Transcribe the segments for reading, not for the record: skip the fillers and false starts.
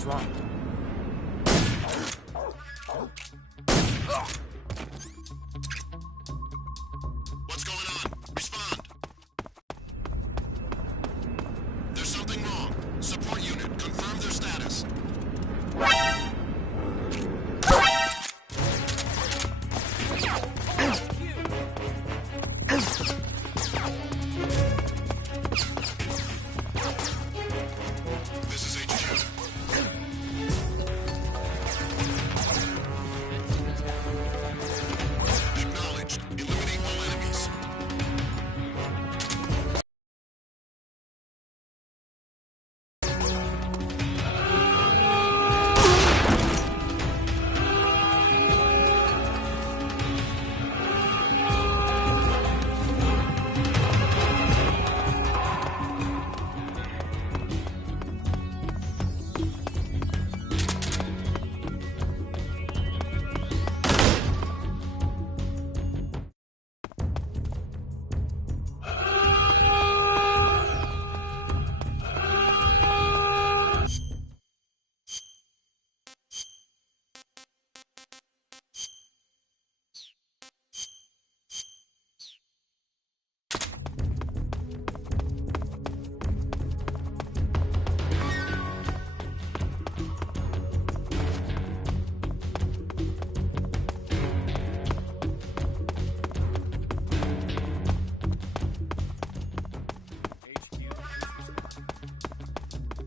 What's wrong? What's going on? Respond! There's something wrong. Support unit, confirm their status. This is HQ. Acknowledged. Eliminate all enemies.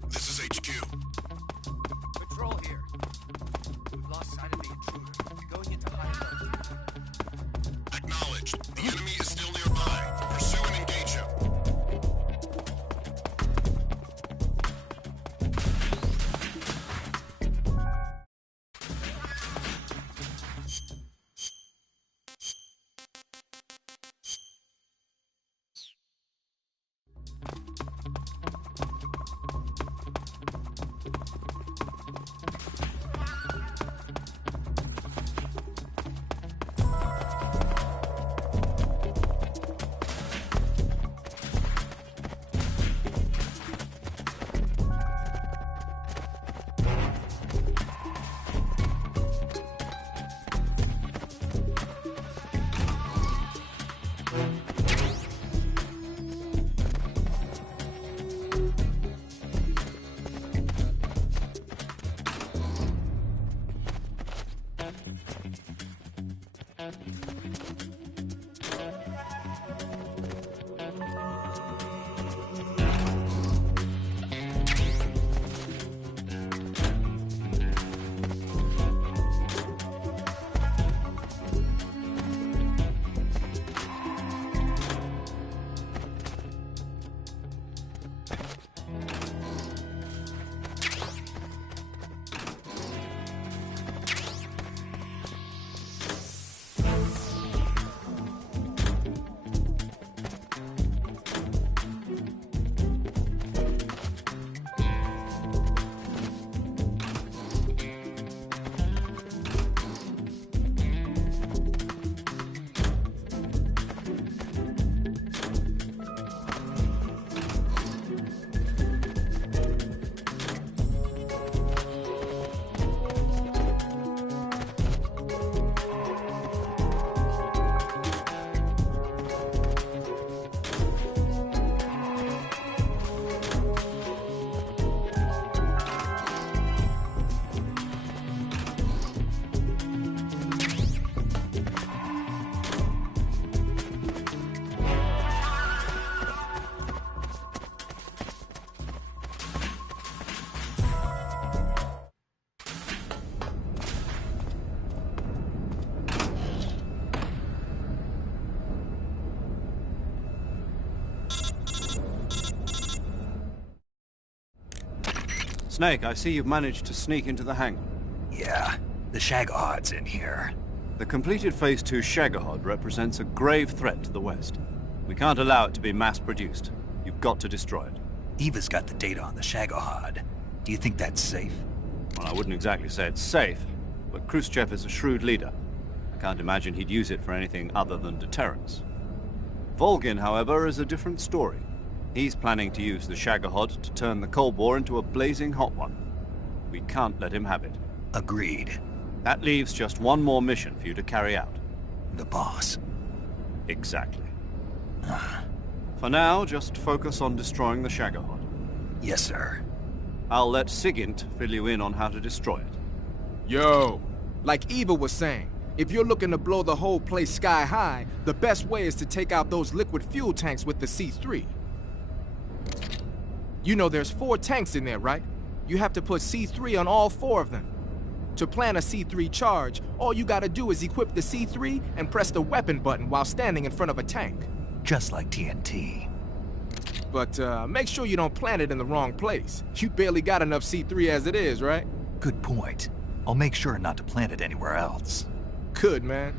This is HQ. Patrol here. We've lost sight of the intruder. Going into high alert. Acknowledged. The enemy is still nearby. Pursue and engage him. Snake, I see you've managed to sneak into the hangar. Yeah, the Shagahod's in here. The completed Phase 2 Shagahod represents a grave threat to the West. We can't allow it to be mass-produced. You've got to destroy it. Eva's got the data on the Shagahod. Do you think that's safe? Well, I wouldn't exactly say it's safe, but Khrushchev is a shrewd leader. I can't imagine he'd use it for anything other than deterrence. Volgin, however, is a different story. He's planning to use the Shagahod to turn the Cold War into a blazing hot one. We can't let him have it. Agreed. That leaves just one more mission for you to carry out. The boss. Exactly. For now, just focus on destroying the Shagohod. Yes, sir. I'll let Sigint fill you in on how to destroy it. Yo, like Eva was saying, if you're looking to blow the whole place sky high, the best way is to take out those liquid fuel tanks with the C3. You know there's 4 tanks in there, right? You have to put C3 on all 4 of them. To plan a C3 charge, all you gotta do is equip the C3 and press the weapon button while standing in front of a tank. Just like TNT. But make sure you don't plant it in the wrong place. You barely got enough C3 as it is, right? Good point. I'll make sure not to plant it anywhere else. Good, man.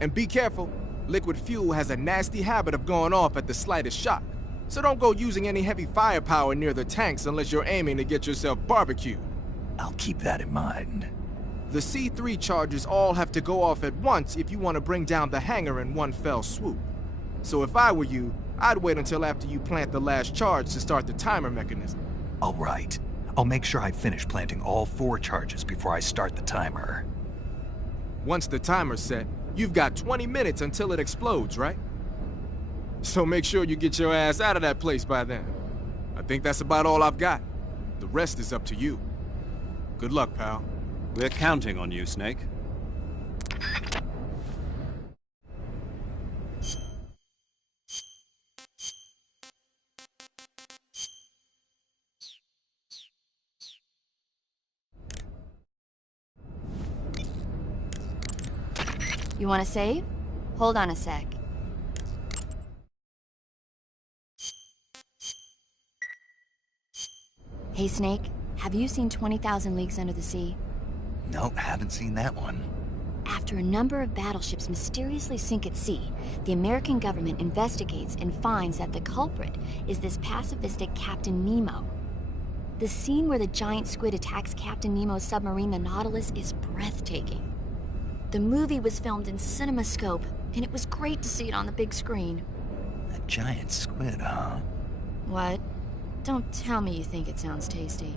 And be careful. Liquid fuel has a nasty habit of going off at the slightest shock. So don't go using any heavy firepower near the tanks unless you're aiming to get yourself barbecued. I'll keep that in mind. The C3 charges all have to go off at once if you want to bring down the hangar in one fell swoop. So if I were you, I'd wait until after you plant the last charge to start the timer mechanism. All right. I'll make sure I finish planting all 4 charges before I start the timer. Once the timer's set, you've got 20 minutes until it explodes, right? So make sure you get your ass out of that place by then. I think that's about all I've got. The rest is up to you. Good luck, pal. We're counting on you, Snake. You want to save? Hold on a sec. Hey, Snake, have you seen 20,000 Leagues Under the Sea? Nope, haven't seen that one. After a number of battleships mysteriously sink at sea, the American government investigates and finds that the culprit is this pacifistic Captain Nemo. The scene where the giant squid attacks Captain Nemo's submarine, the Nautilus, is breathtaking. The movie was filmed in CinemaScope, and it was great to see it on the big screen. A giant squid, huh? What? Don't tell me you think it sounds tasty.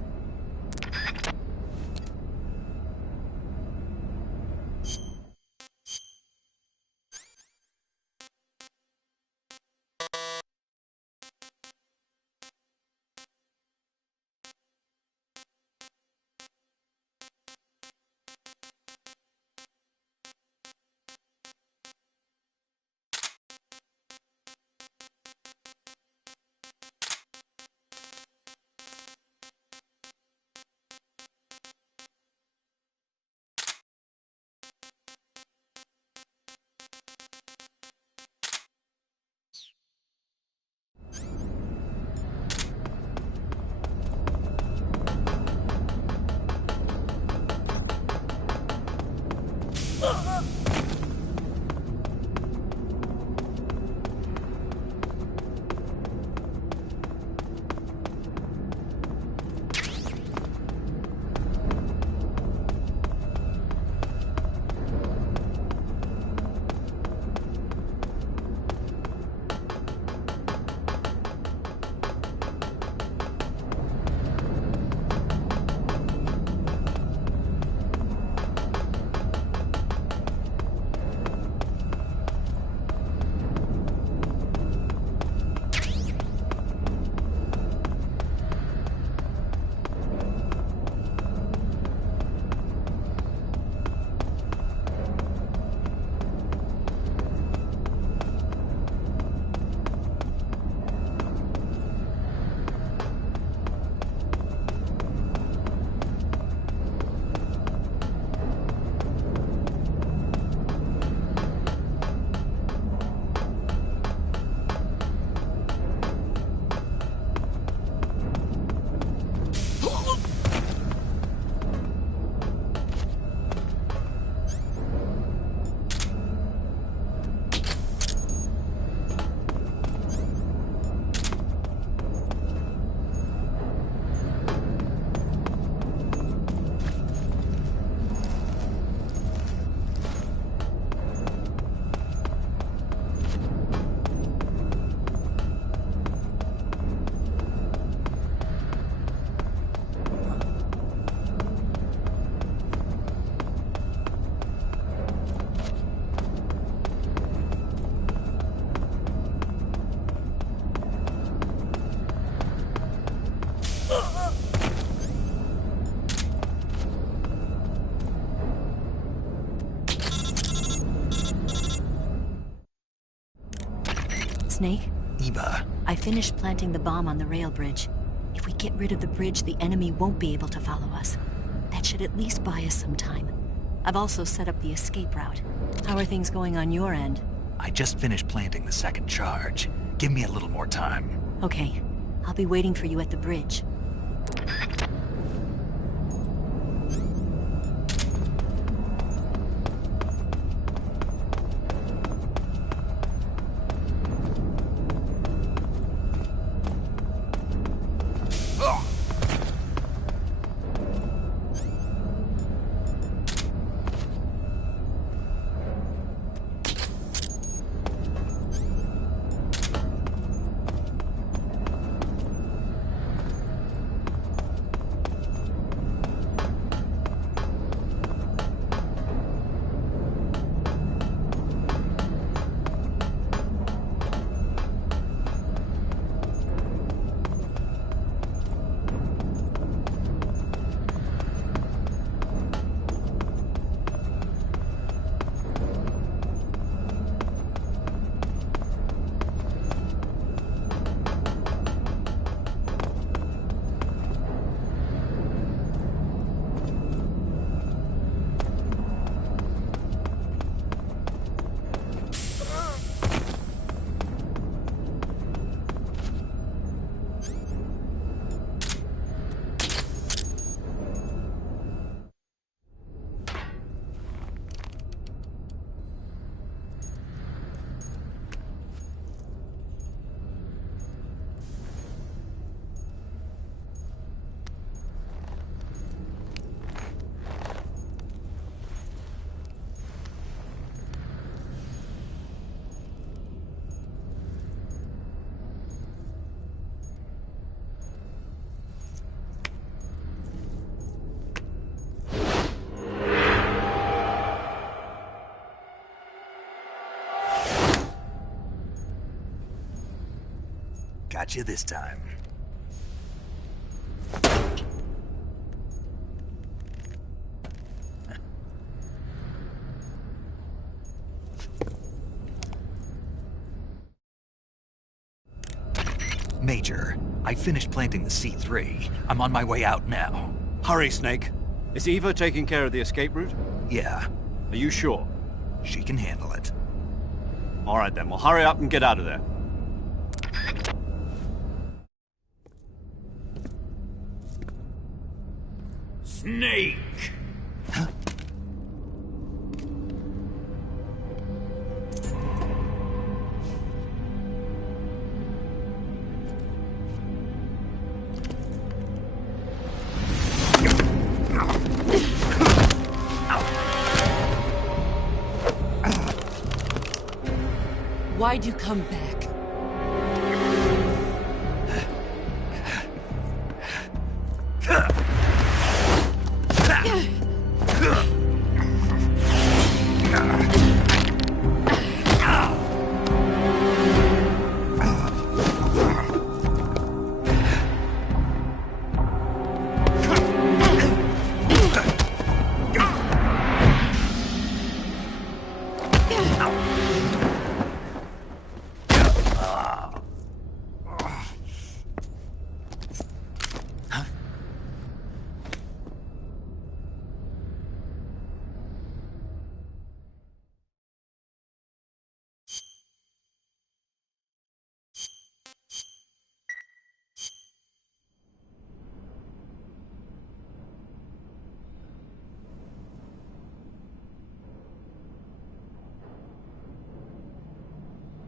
Snake? Eva, I finished planting the bomb on the rail bridge. If we get rid of the bridge, the enemy won't be able to follow us. That should at least buy us some time. I've also set up the escape route. How are things going on your end? I just finished planting the second charge. Give me a little more time. Okay. I'll be waiting for you at the bridge. Got you this time. Major, I finished planting the C3. I'm on my way out now. Hurry, Snake. Is Eva taking care of the escape route? Yeah, Are you sure? she can handle it. All right then, well hurry up and get out of there. Snake! Why'd you come back?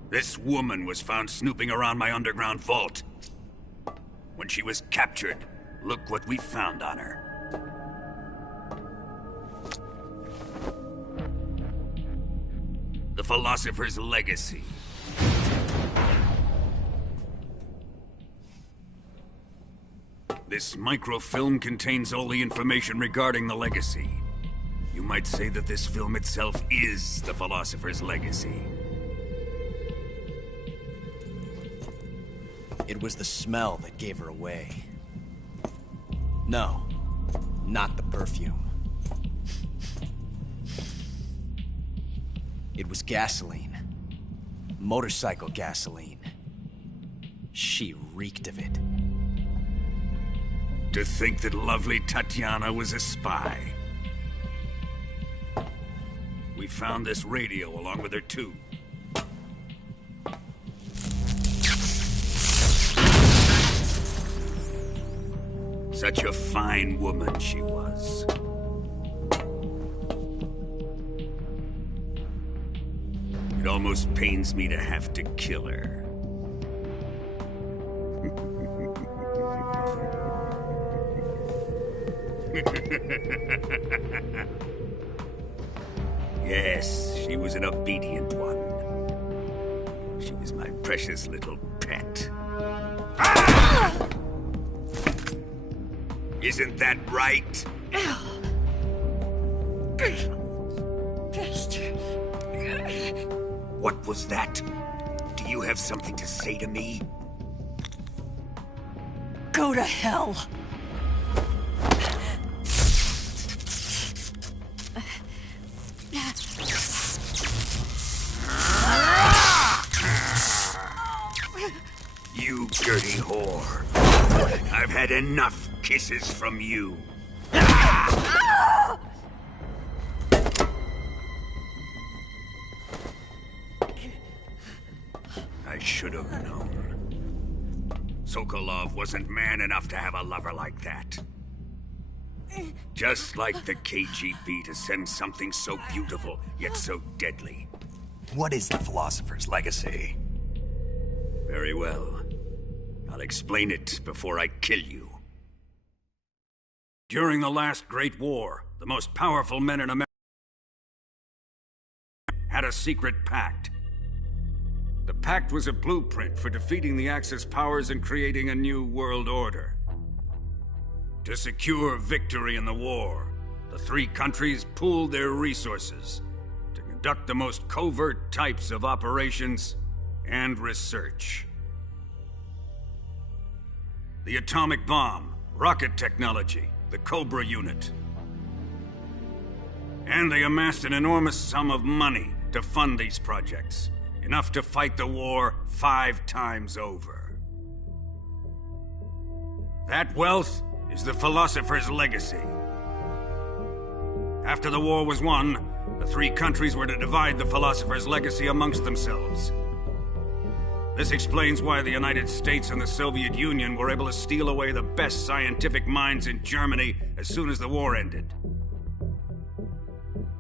This woman was found snooping around my underground vault. When she was captured, look what we found on her. The Philosopher's Legacy. This microfilm contains all the information regarding the Legacy. You might say that this film itself is the Philosopher's Legacy. It was the smell that gave her away. No, not the perfume. It was gasoline. Motorcycle gasoline. She reeked of it. To think that lovely Tatiana was a spy. We found this radio along with her too. Such a fine woman she was. It almost pains me to have to kill her. Yes, she was an obedient one. She was my precious little pet. Ah! Isn't that right? What was that? Do you have something to say to me? Go to hell! You dirty whore. I've had enough kisses from you. I should have known. Sokolov wasn't man enough to have a lover like that. Just like the KGB to send something so beautiful, yet so deadly. What is the Philosopher's Legacy? Very well. I'll explain it before I kill you. During the last Great War, the most powerful men in America had a secret pact. The pact was a blueprint for defeating the Axis powers and creating a new world order. To secure victory in the war, the three countries pooled their resources to conduct the most covert types of operations and research. The atomic bomb, rocket technology, the Cobra unit. And they amassed an enormous sum of money to fund these projects, enough to fight the war 5 times over. That wealth is the Philosopher's Legacy. After the war was won, the three countries were to divide the Philosopher's Legacy amongst themselves. This explains why the United States and the Soviet Union were able to steal away the best scientific minds in Germany as soon as the war ended.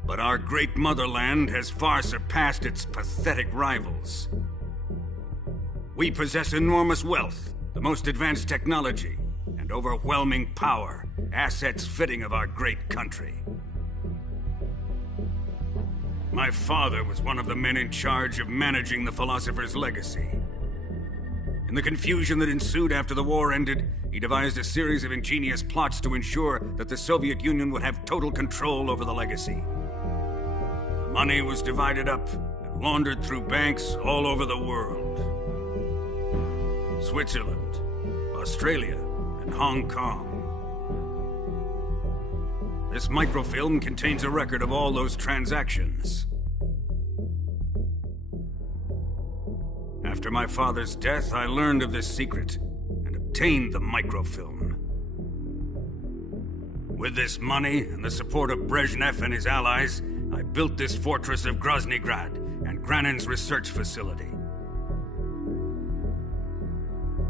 But our great motherland has far surpassed its pathetic rivals. We possess enormous wealth, the most advanced technology, and overwhelming power, assets fitting of our great country. My father was one of the men in charge of managing the Philosopher's Legacy. In the confusion that ensued after the war ended, he devised a series of ingenious plots to ensure that the Soviet Union would have total control over the legacy. The money was divided up and laundered through banks all over the world. Switzerland, Australia, and Hong Kong. This microfilm contains a record of all those transactions. After my father's death, I learned of this secret and obtained the microfilm. With this money and the support of Brezhnev and his allies, I built this fortress of Groznygrad and Granin's research facility.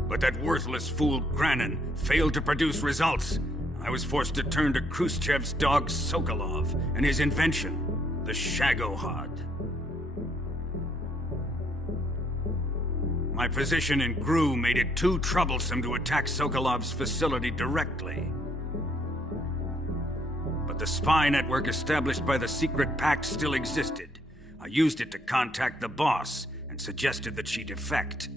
But that worthless fool Granin failed to produce results. I was forced to turn to Khrushchev's dog Sokolov and his invention, the Shagohod. My position in GRU made it too troublesome to attack Sokolov's facility directly. But the spy network established by the secret pact still existed. I used it to contact the boss and suggested that she defect.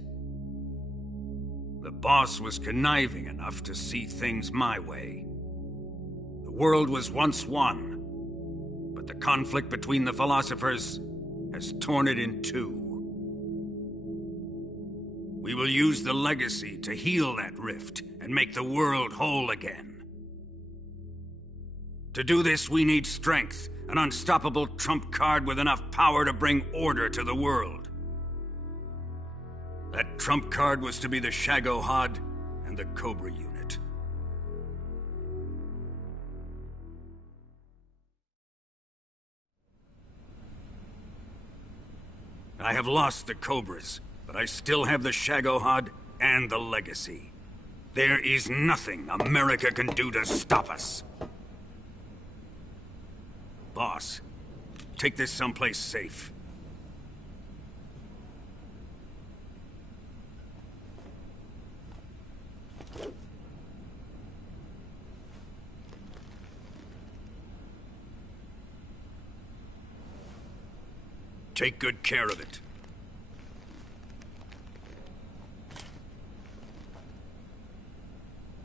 The boss was conniving enough to see things my way. The world was once one, but the conflict between the philosophers has torn it in two. We will use the legacy to heal that rift and make the world whole again. To do this, we need strength, an unstoppable trump card with enough power to bring order to the world. That trump card was to be the Shagohod and the Cobra unit. I have lost the Cobras, but I still have the Shagohod and the Legacy. There is nothing America can do to stop us. Boss, take this someplace safe. Take good care of it.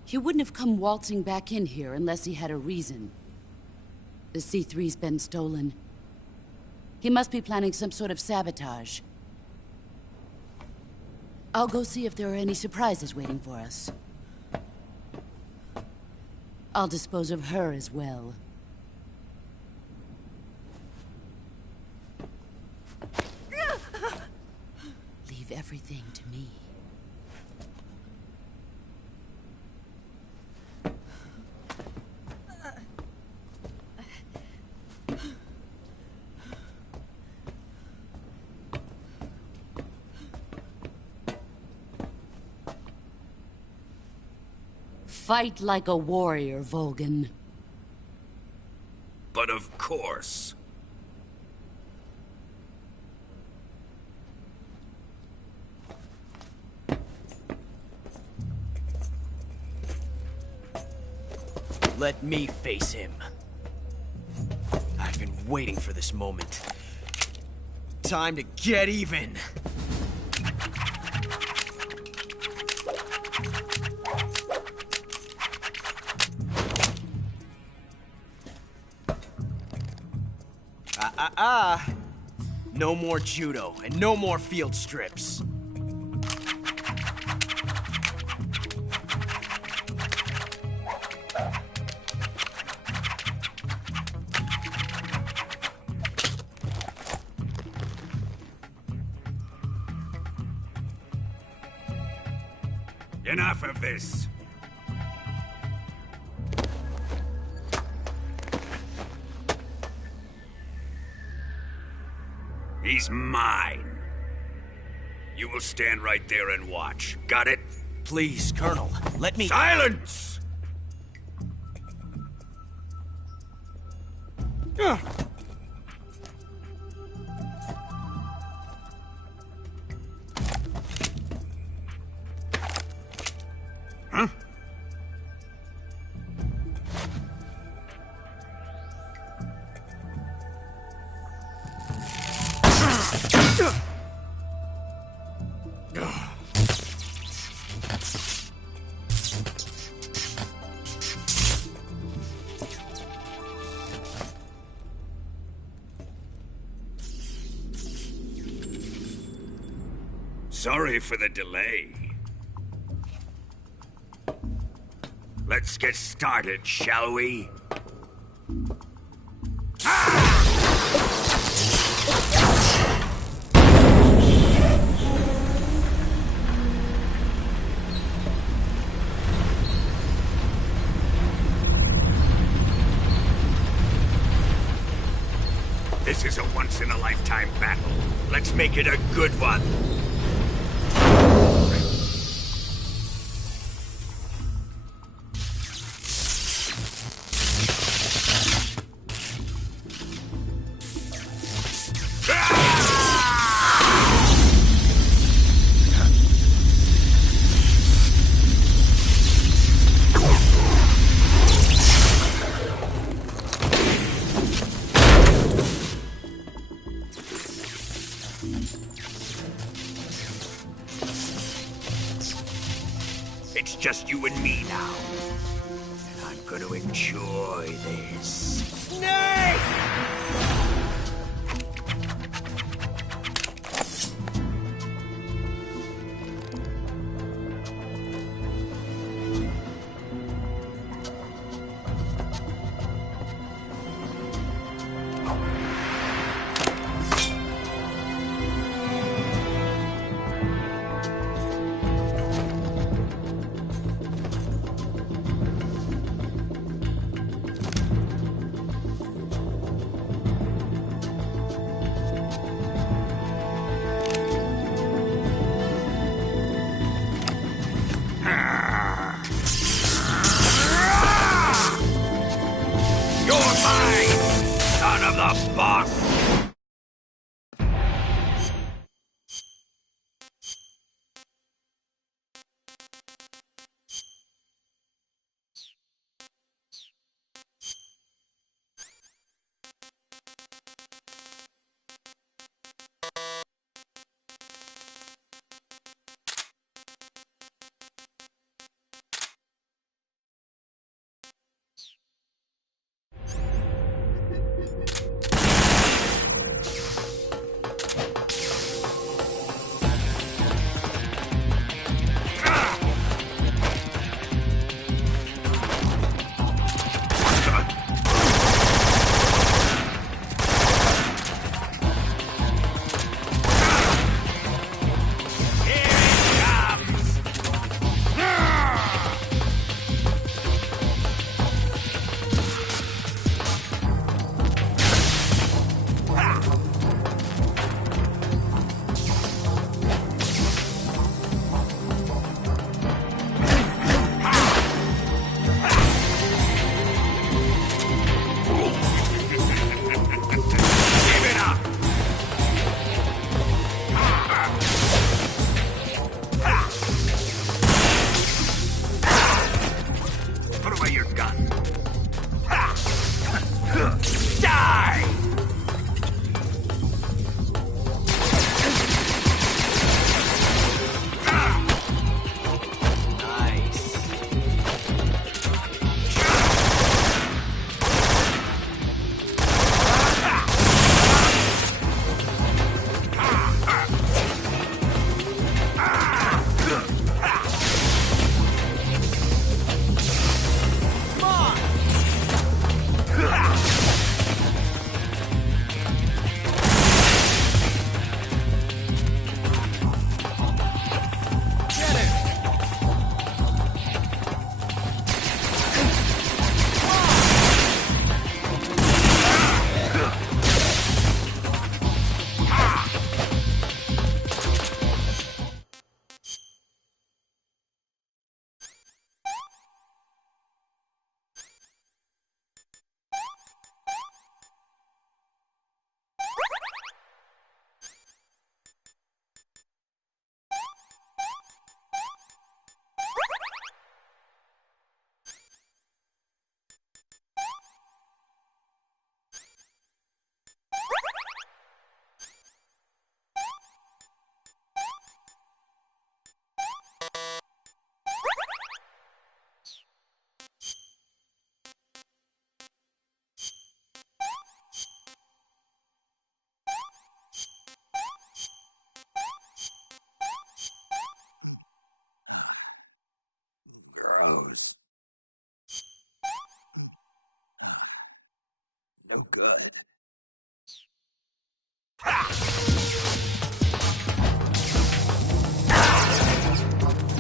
He wouldn't have come waltzing back in here unless he had a reason. The C3's been stolen. He must be planning some sort of sabotage. I'll go see if there are any surprises waiting for us. I'll dispose of her as well. Leave everything to me. Fight like a warrior, Volgin. But of course. Let me face him. I've been waiting for this moment. Time to get even! No more judo, and no more field strips. Enough of this. He's mine. You will stand right there and watch. Got it? Please, Colonel, let me— Silence! Huh? Sorry for the delay. Let's get started, shall we? This is a once-in-a-lifetime battle. Let's make it a good one. It's just you and me now. And I'm gonna enjoy this. Snake! the boss!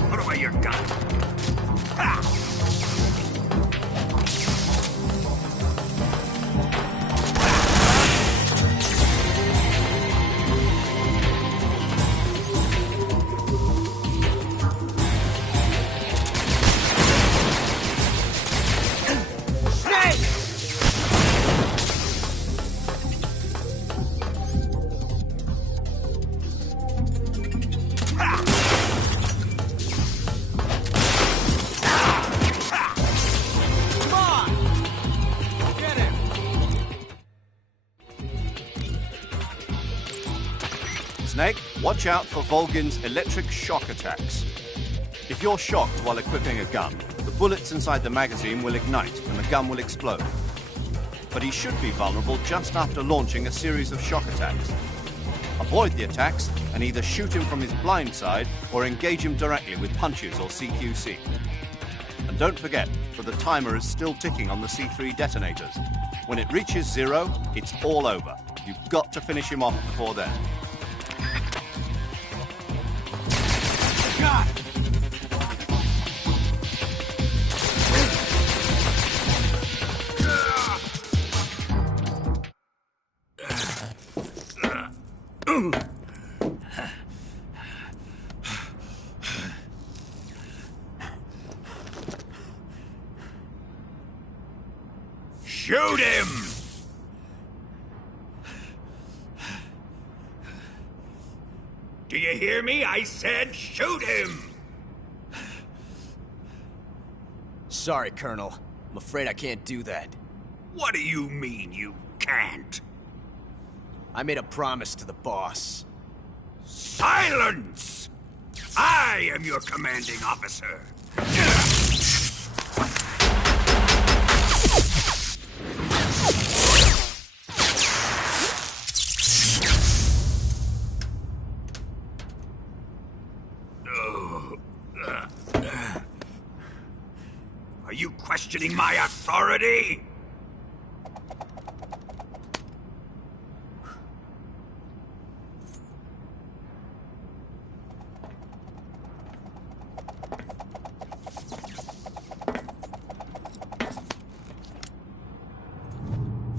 Put away your gun. Snake, watch out for Volgin's electric shock attacks. If you're shocked while equipping a gun, the bullets inside the magazine will ignite and the gun will explode. But he should be vulnerable just after launching a series of shock attacks. Avoid the attacks and either shoot him from his blind side or engage him directly with punches or CQC. And don't forget that the timer is still ticking on the C3 detonators. When it reaches 0, it's all over. You've got to finish him off before then. God! Shoot him! Do you hear me? I said shoot him! Sorry, Colonel. I'm afraid I can't do that. What do you mean you can't? I made a promise to the boss. Silence! I am your commanding officer. Are you questioning my authority?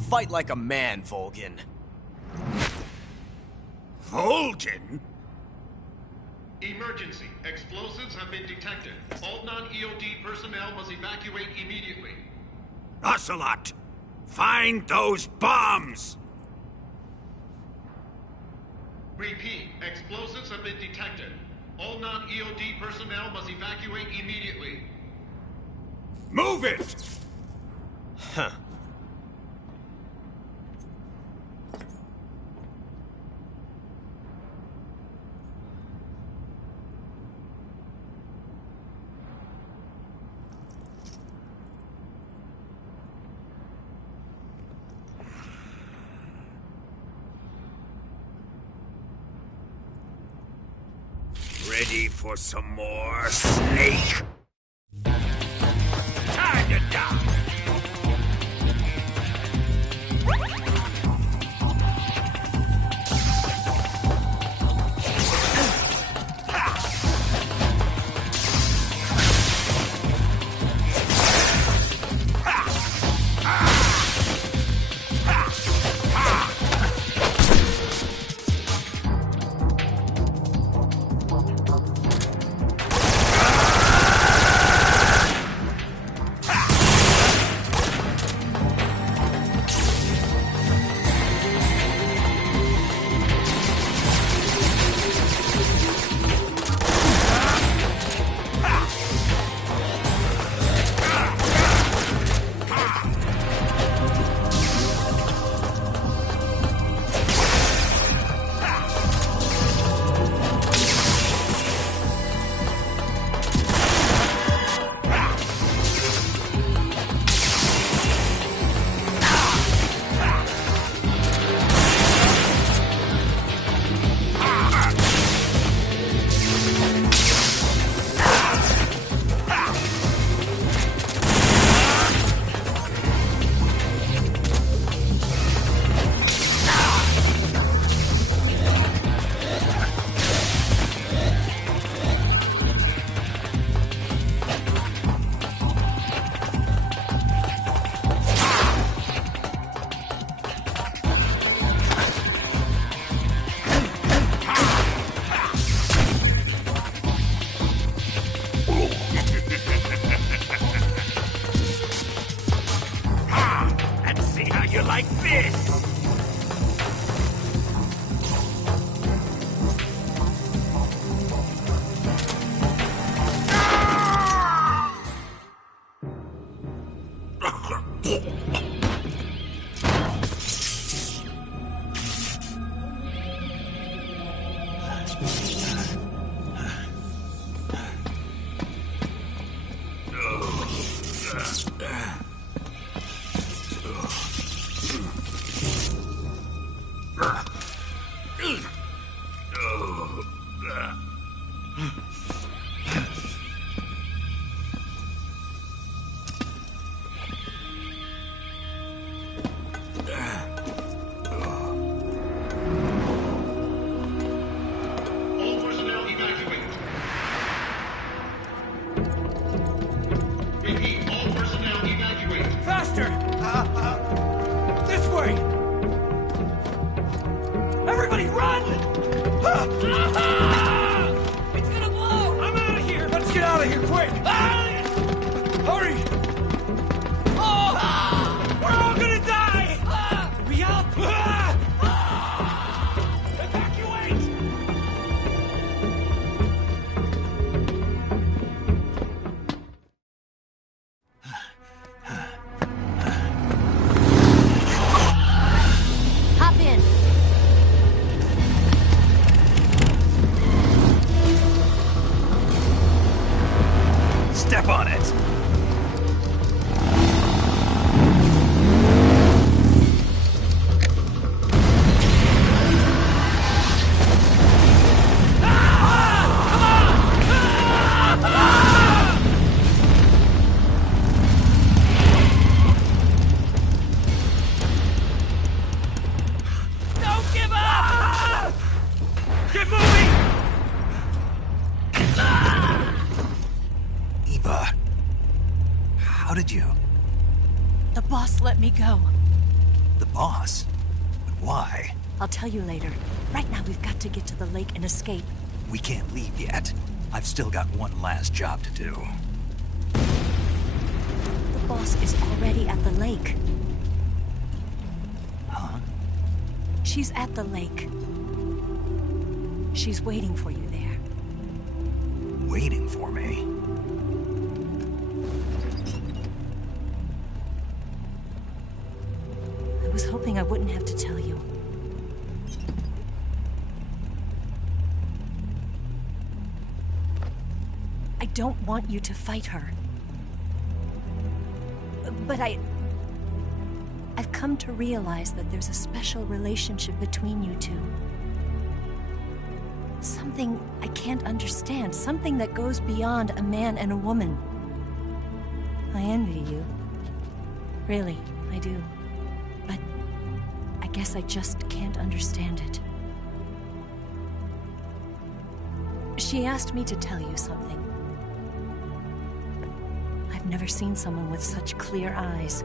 Fight like a man, Volgin. Volgin? Emergency. Explosives have been detected. All non-EOD personnel must evacuate immediately. Ocelot! Find those bombs! Repeat. Explosives have been detected. All non-EOD personnel must evacuate immediately. Move it! Huh. Ready for some more, Snake? Time to die! Like this! All personnel evacuate. Repeat. All personnel evacuate. Faster! This way! Everybody run! It's gonna blow! I'm out of here! Let's get out of here, quick! Hurry! We're all gonna die! Hurry up! Evacuate! did you? The boss let me go. The boss? But why? I'll tell you later. Right now, we've got to get to the lake and escape. We can't leave yet. I've still got one last job to do. The boss is already at the lake. Huh? She's at the lake. She's waiting for you there. Waiting for me? I was hoping I wouldn't have to tell you. I don't want you to fight her. But I've come to realize that there's a special relationship between you two. Something I can't understand. Something that goes beyond a man and a woman. I envy you. Really, I do. But I guess I just can't understand it. She asked me to tell you something. I've never seen someone with such clear eyes.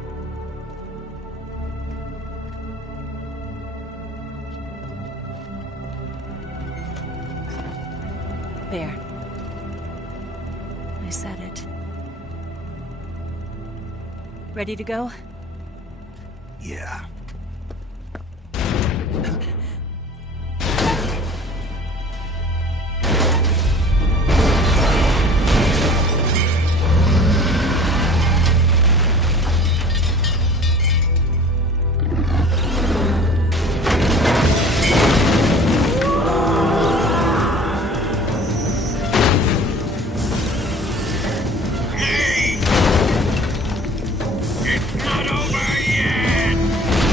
There. I said it. Ready to go? Yeah. It's not over yet!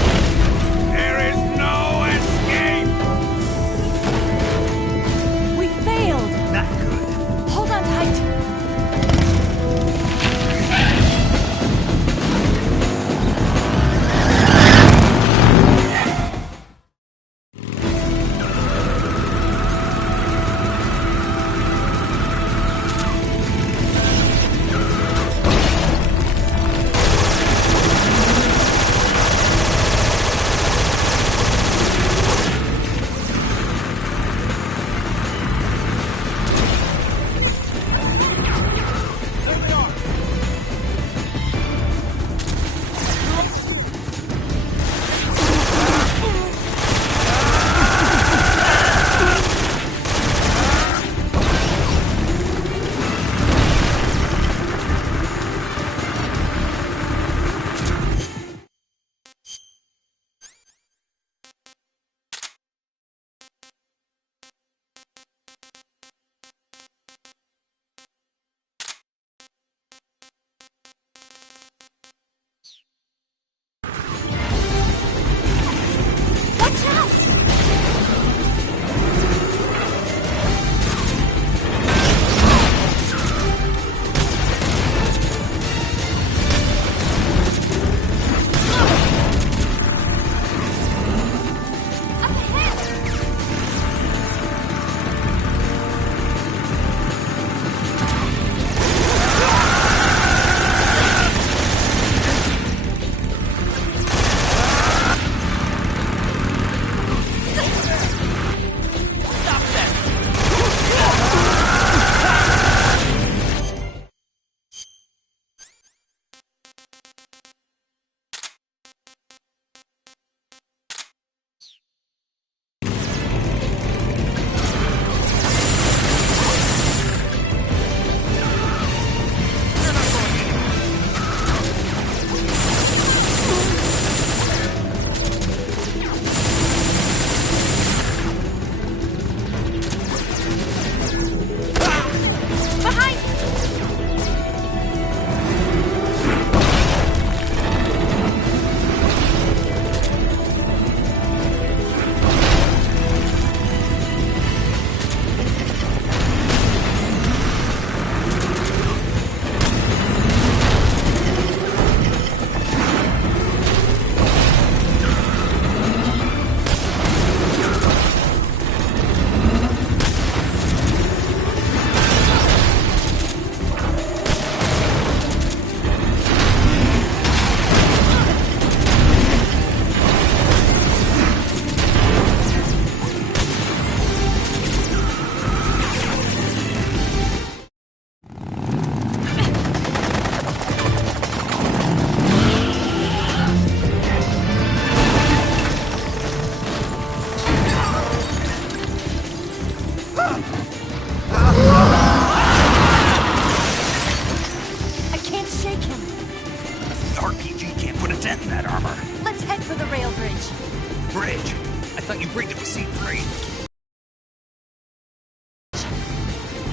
bridge. I thought you rigged it with C3.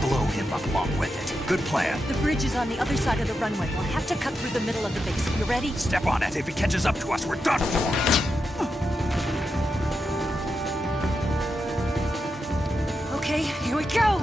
Blow him up along with it. Good plan. The bridge is on the other side of the runway. We'll have to cut through the middle of the base. You ready? Step on it. If he catches up to us, we're done for. Okay, here we go!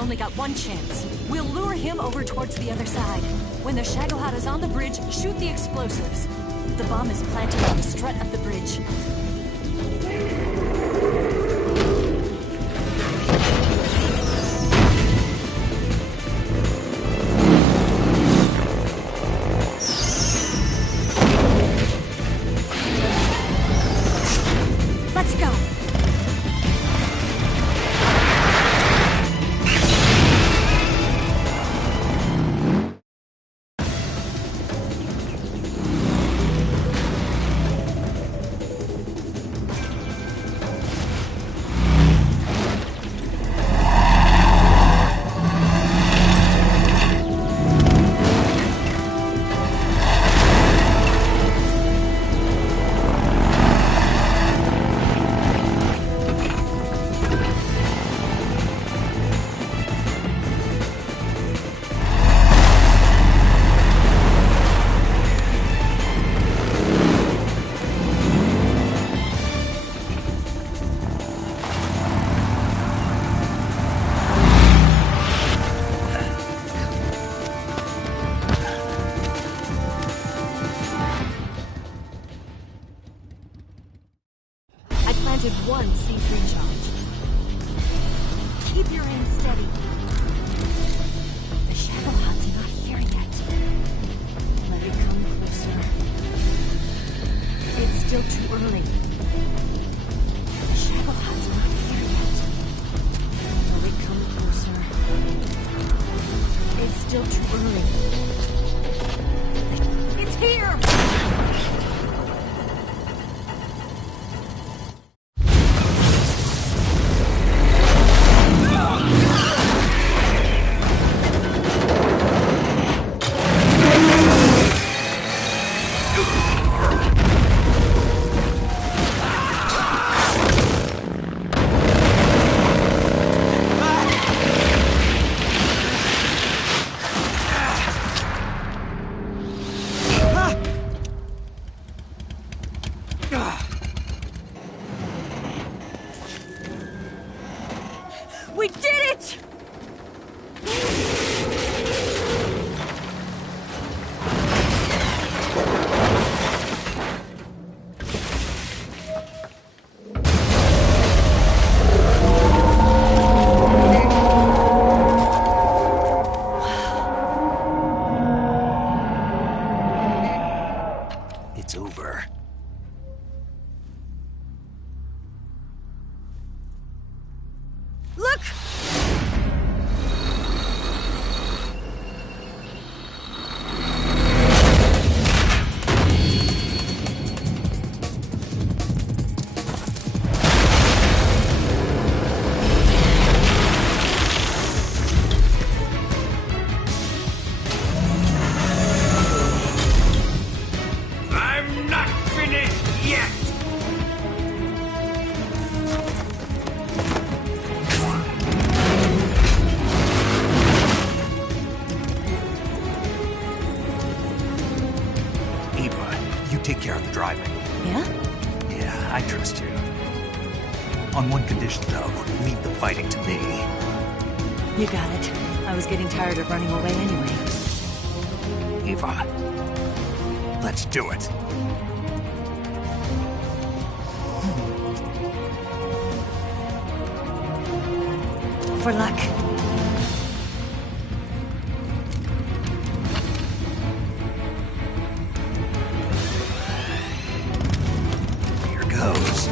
only got one chance. We'll lure him over towards the other side. When the Shagohod is on the bridge, shoot the explosives. The bomb is planted on the strut of the bridge. Let's go! One C3 charge. Keep your aim steady. The Shagohod's not here yet. Let it come closer. It's still too early. The Shagohod's not here yet. Let it come closer. It's still too early. It's here! We did it! It's over. Look! I'm not finished yet! Eva, you take care of the driving. Yeah? Yeah, I trust you. On one condition, though, leave the fighting to me. You got it. I was getting tired of running away anyway. Eva, let's do it. For luck. Here goes.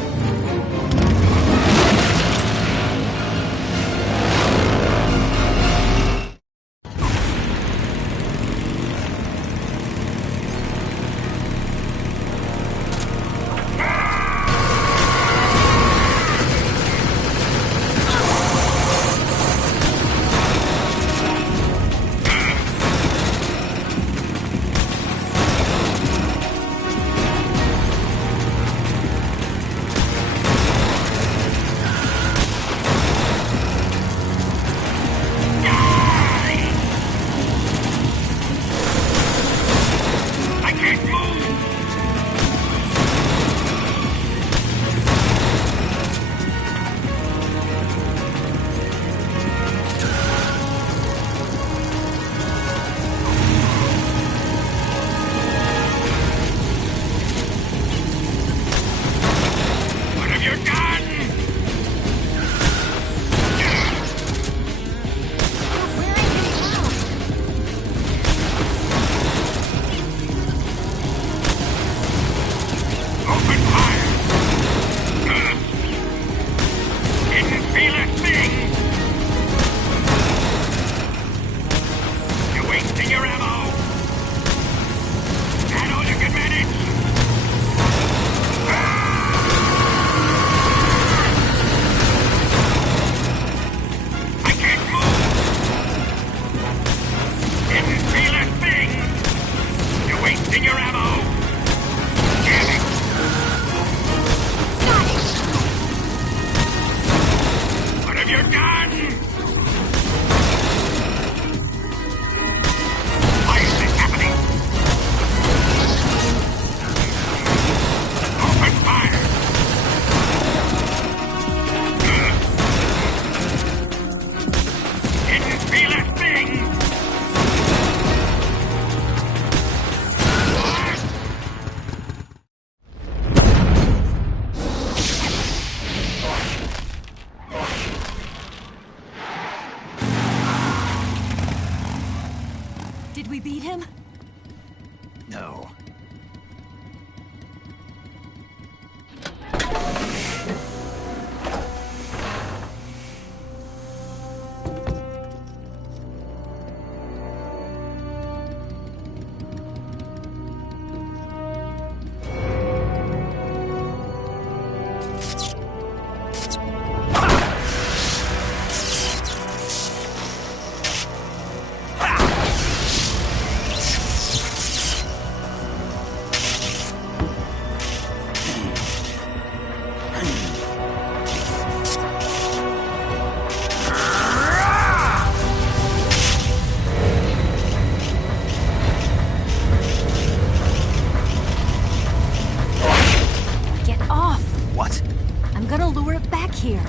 here.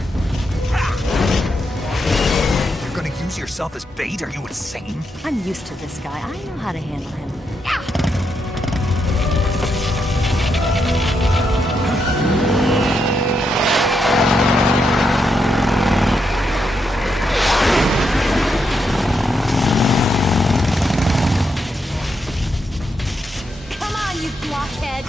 You're gonna use yourself as bait? Are you insane? I'm used to this guy. I know how to handle him. Come on, you blockhead!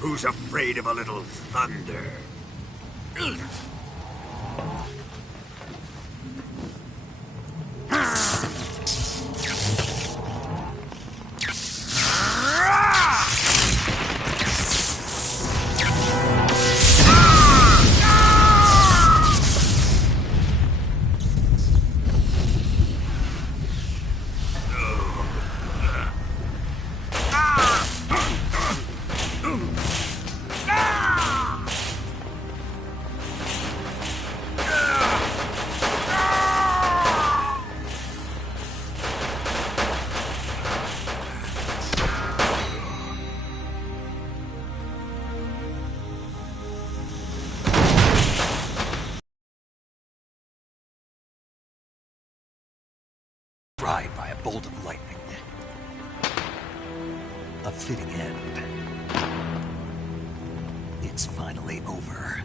Who's afraid of a little thunder? Fried by a bolt of lightning. A fitting end. It's finally over.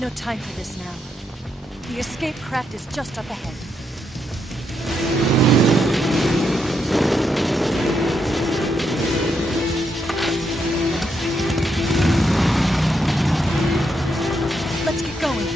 No time for this now. The escape craft is just up ahead. Let's get going.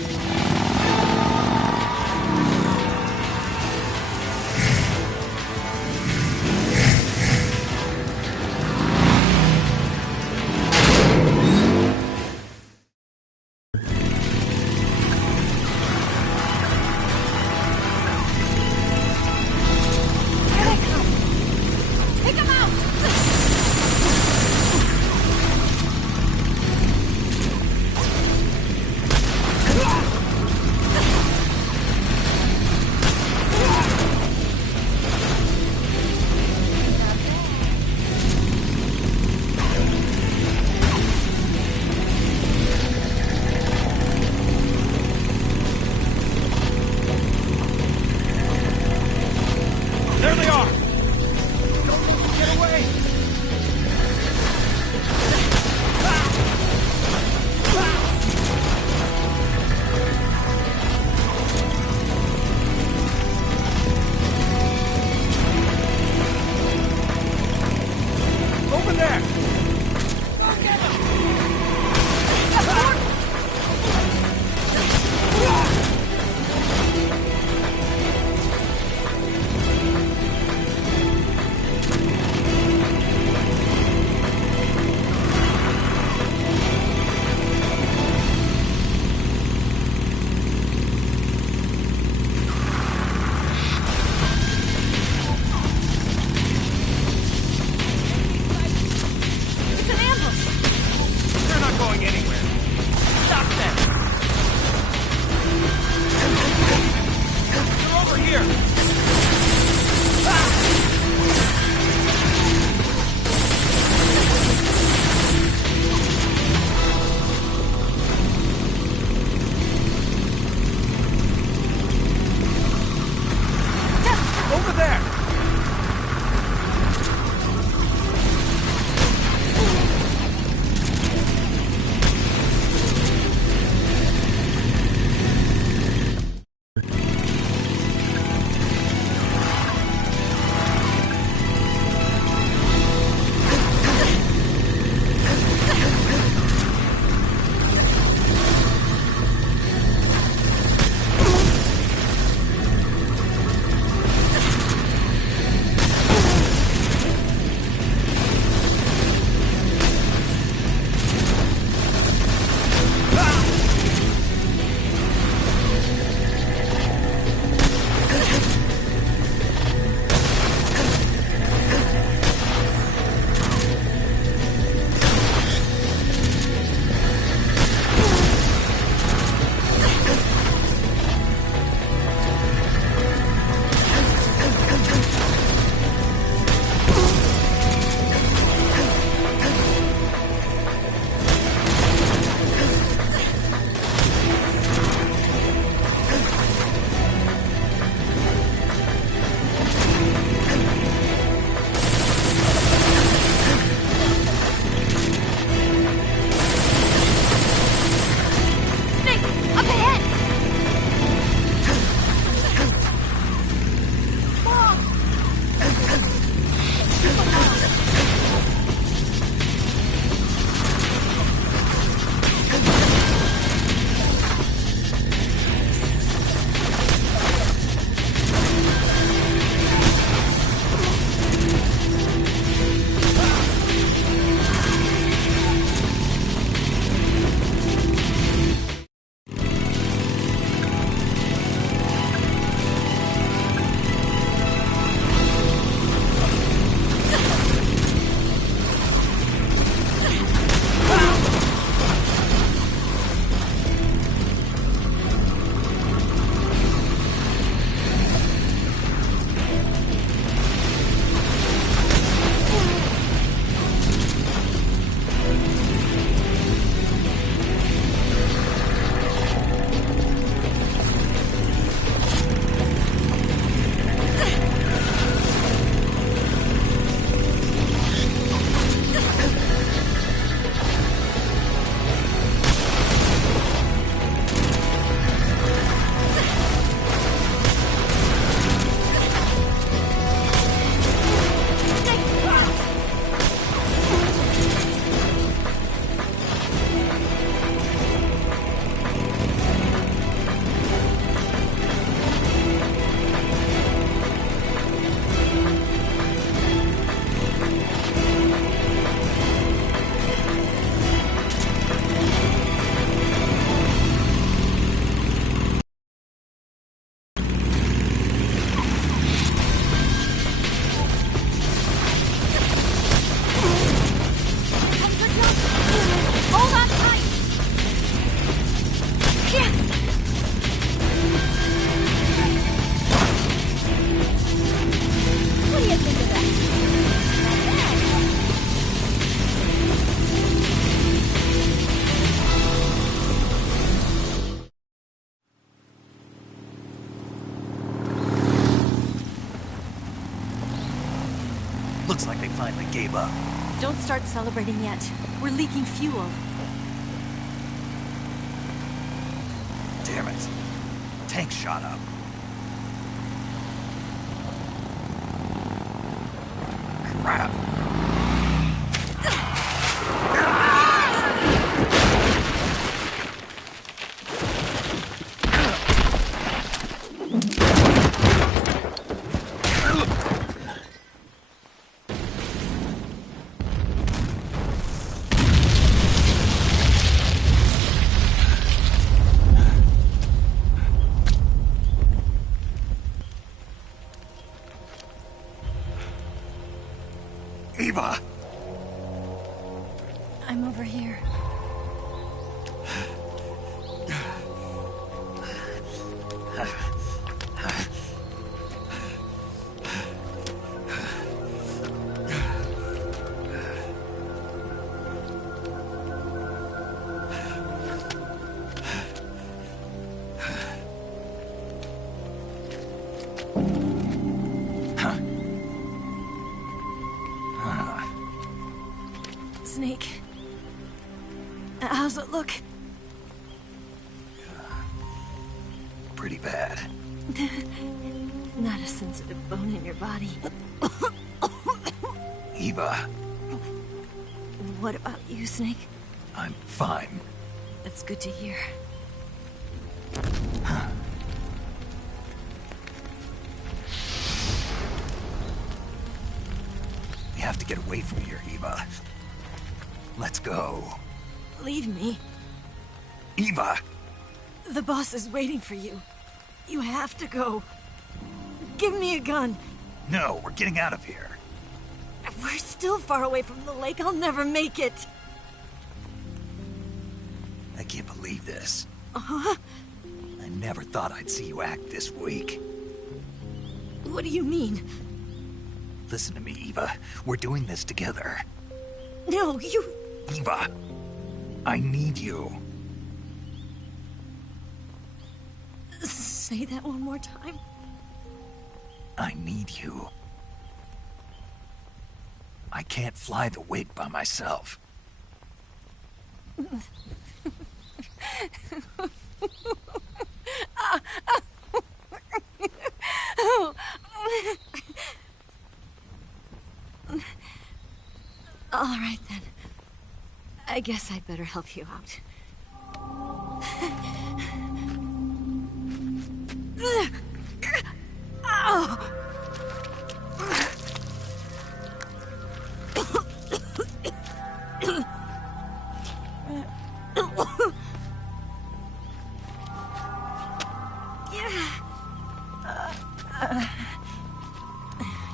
Looks like they finally gave up. Don't start celebrating yet. We're leaking fuel. Damn it. Tank shot up. Crap. Eva! I'm over here. Snake. How's it look? Pretty bad. Not a sensitive bone in your body. Eva, What about you, Snake? I'm fine. That's good to hear. We have to get away from here, Eva. Let's go. Leave me. Eva! The boss is waiting for you. You have to go. Give me a gun. No, we're getting out of here. We're still far away from the lake. I'll never make it. I can't believe this. Uh-huh. I never thought I'd see you act this weak. What do you mean? Listen to me, Eva. We're doing this together. No, you... Eva, I need you. Say that one more time. I need you. I can't fly the wig by myself. All right, then. I guess I'd better help you out.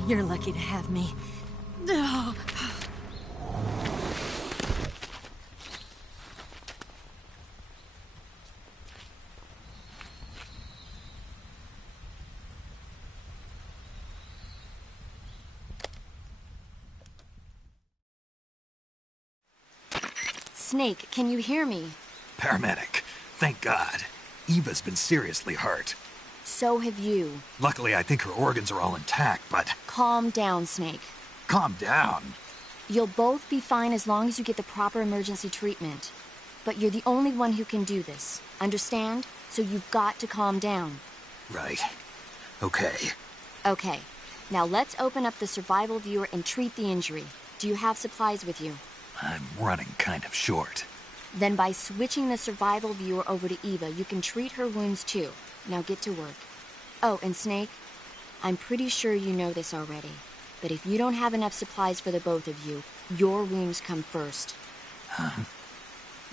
You're lucky to have me. Snake, can you hear me? Paramedic, thank God. Eva's been seriously hurt. So have you. Luckily, I think her organs are all intact, but... Calm down, Snake. Calm down. You'll both be fine as long as you get the proper emergency treatment. But you're the only one who can do this. Understand? So you've got to calm down. Right. Okay. Okay. Now let's open up the survival viewer and treat the injury. Do you have supplies with you? I'm running kind of short. Then by switching the survival viewer over to Eva, you can treat her wounds too. Now get to work. Oh, and Snake, I'm pretty sure you know this already, but if you don't have enough supplies for the both of you, your wounds come first. Huh?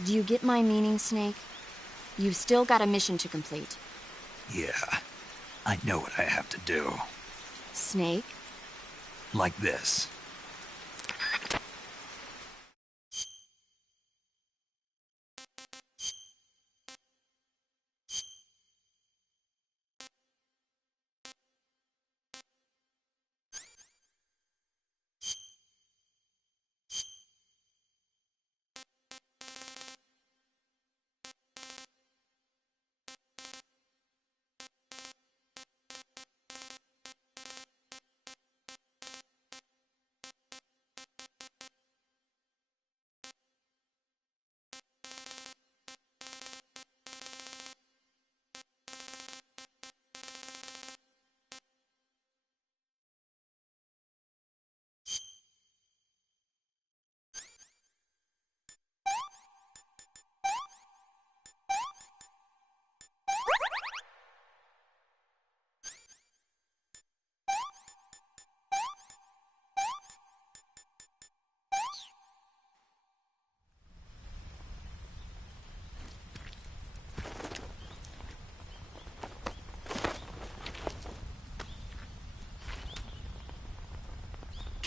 Do you get my meaning, Snake? You've still got a mission to complete. Yeah. I know what I have to do. Snake? Like this.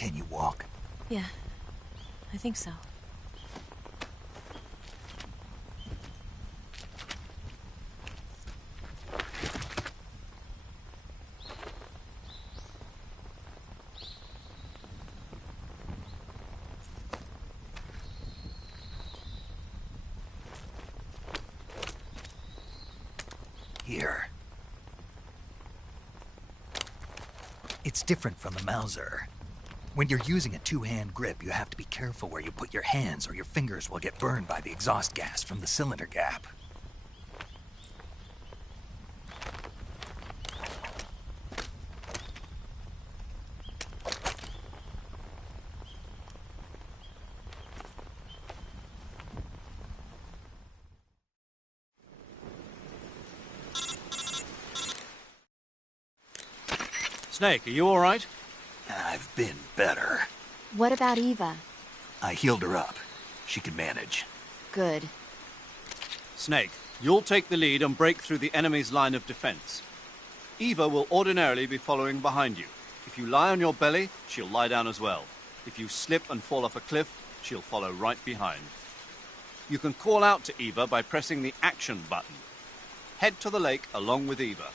Can you walk? Yeah, I think so. Here. It's different from the Mauser. When you're using a two-hand grip, you have to be careful where you put your hands or your fingers will get burned by the exhaust gas from the cylinder gap. Snake, are you all right? I've been better. What about Eva? I healed her up. She can manage. Good. Snake, you'll take the lead and break through the enemy's line of defense. Eva will ordinarily be following behind you. If you lie on your belly, she'll lie down as well. If you slip and fall off a cliff, she'll follow right behind. You can call out to Eva by pressing the action button. Head to the lake along with Eva.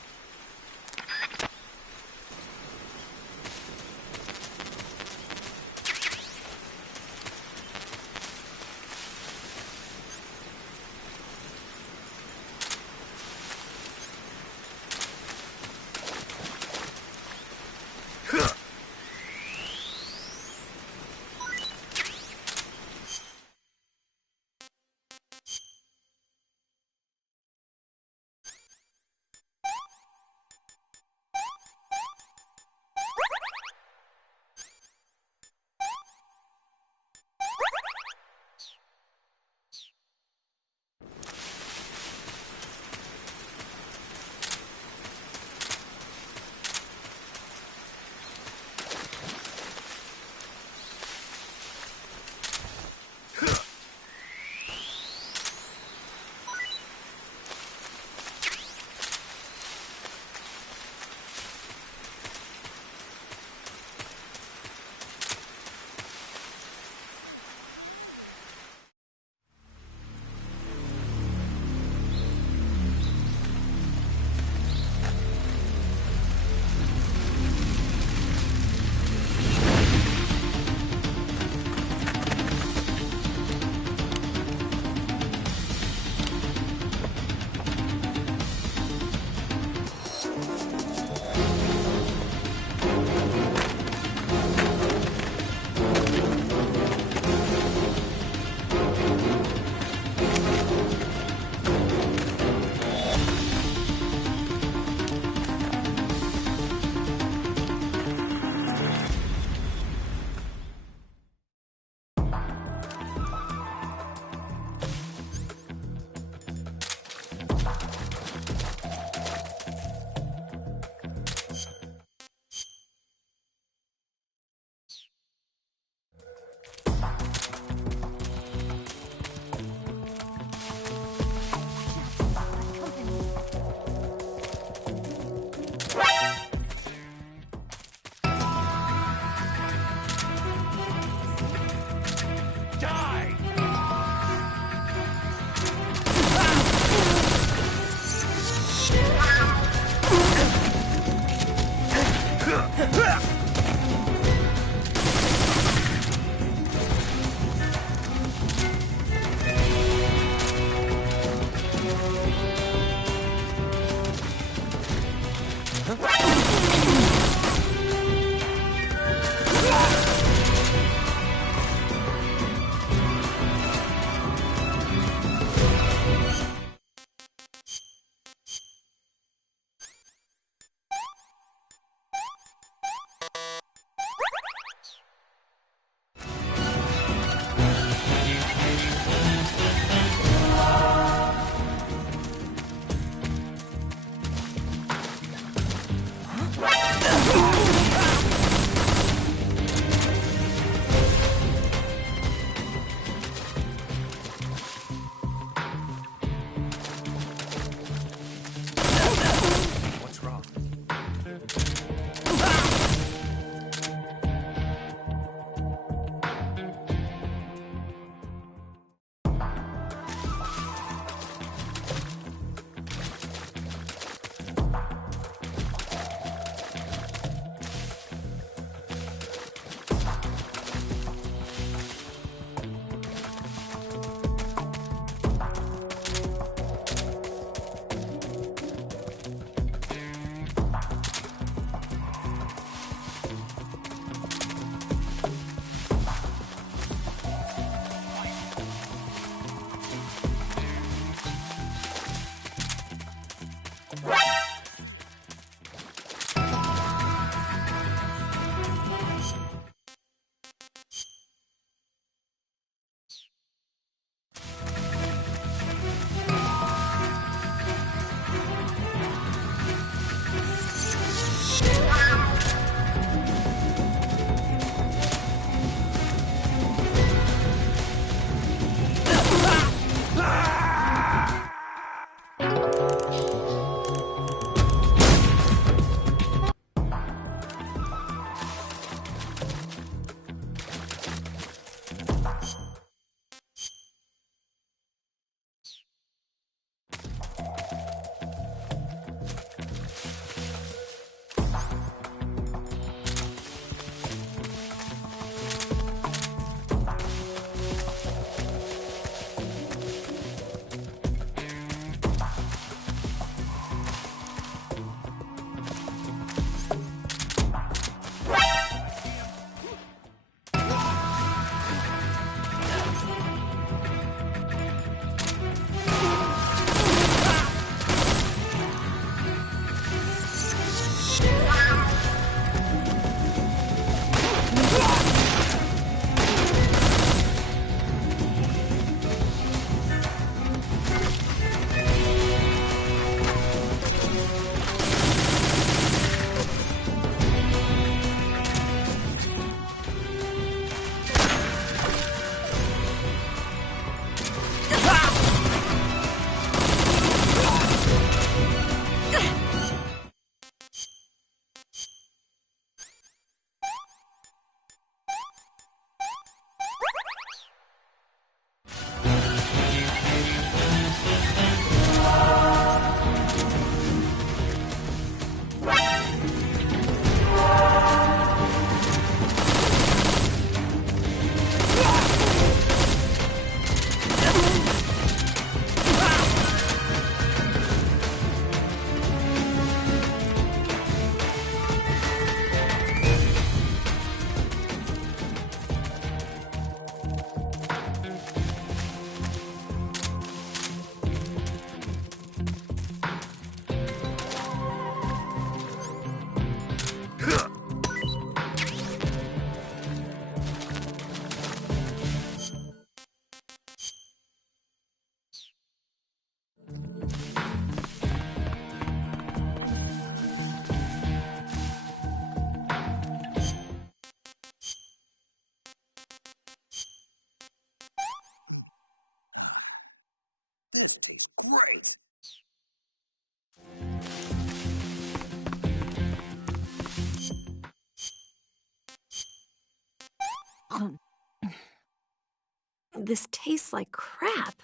This tastes like crap.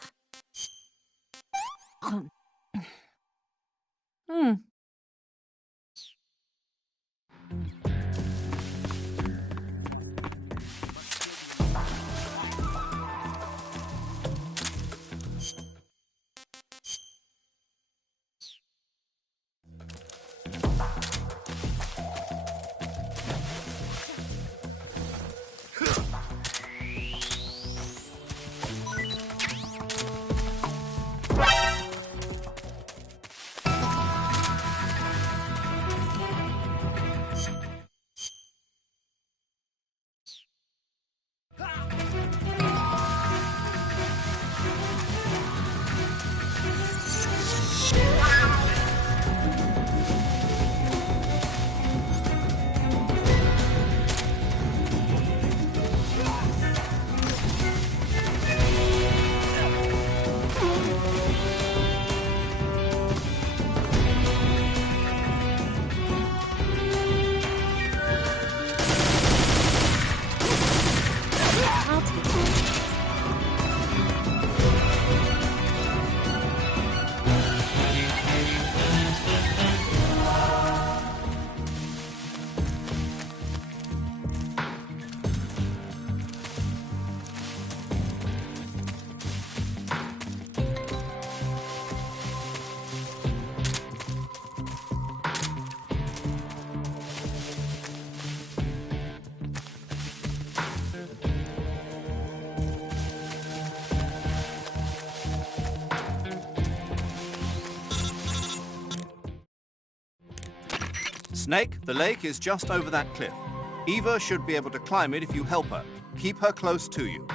I'll take it. Snake, the lake is just over that cliff. Eva should be able to climb it if you help her. Keep her close to you.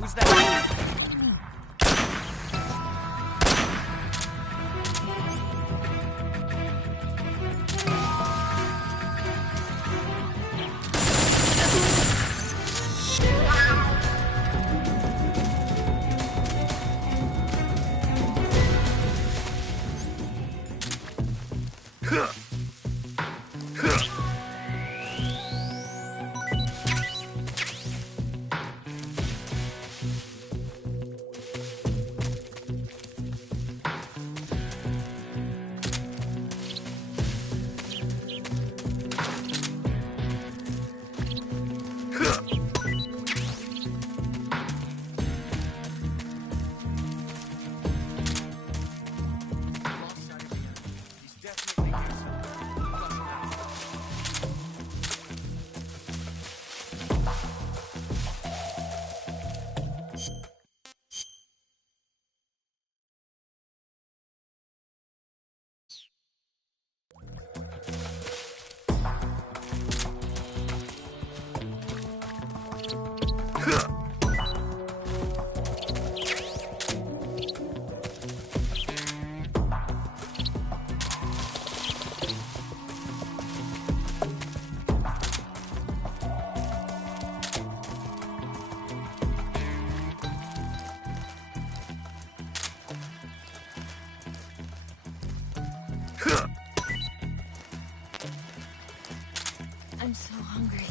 Who's that? I'm so hungry.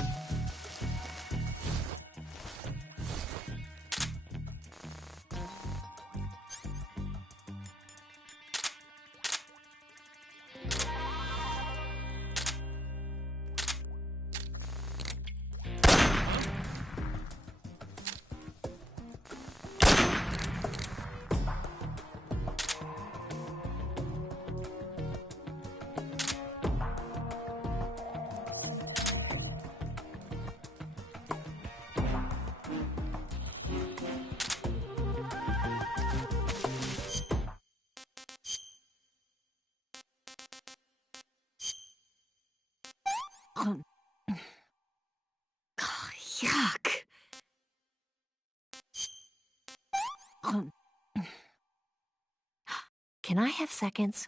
Yuck. Can I have seconds?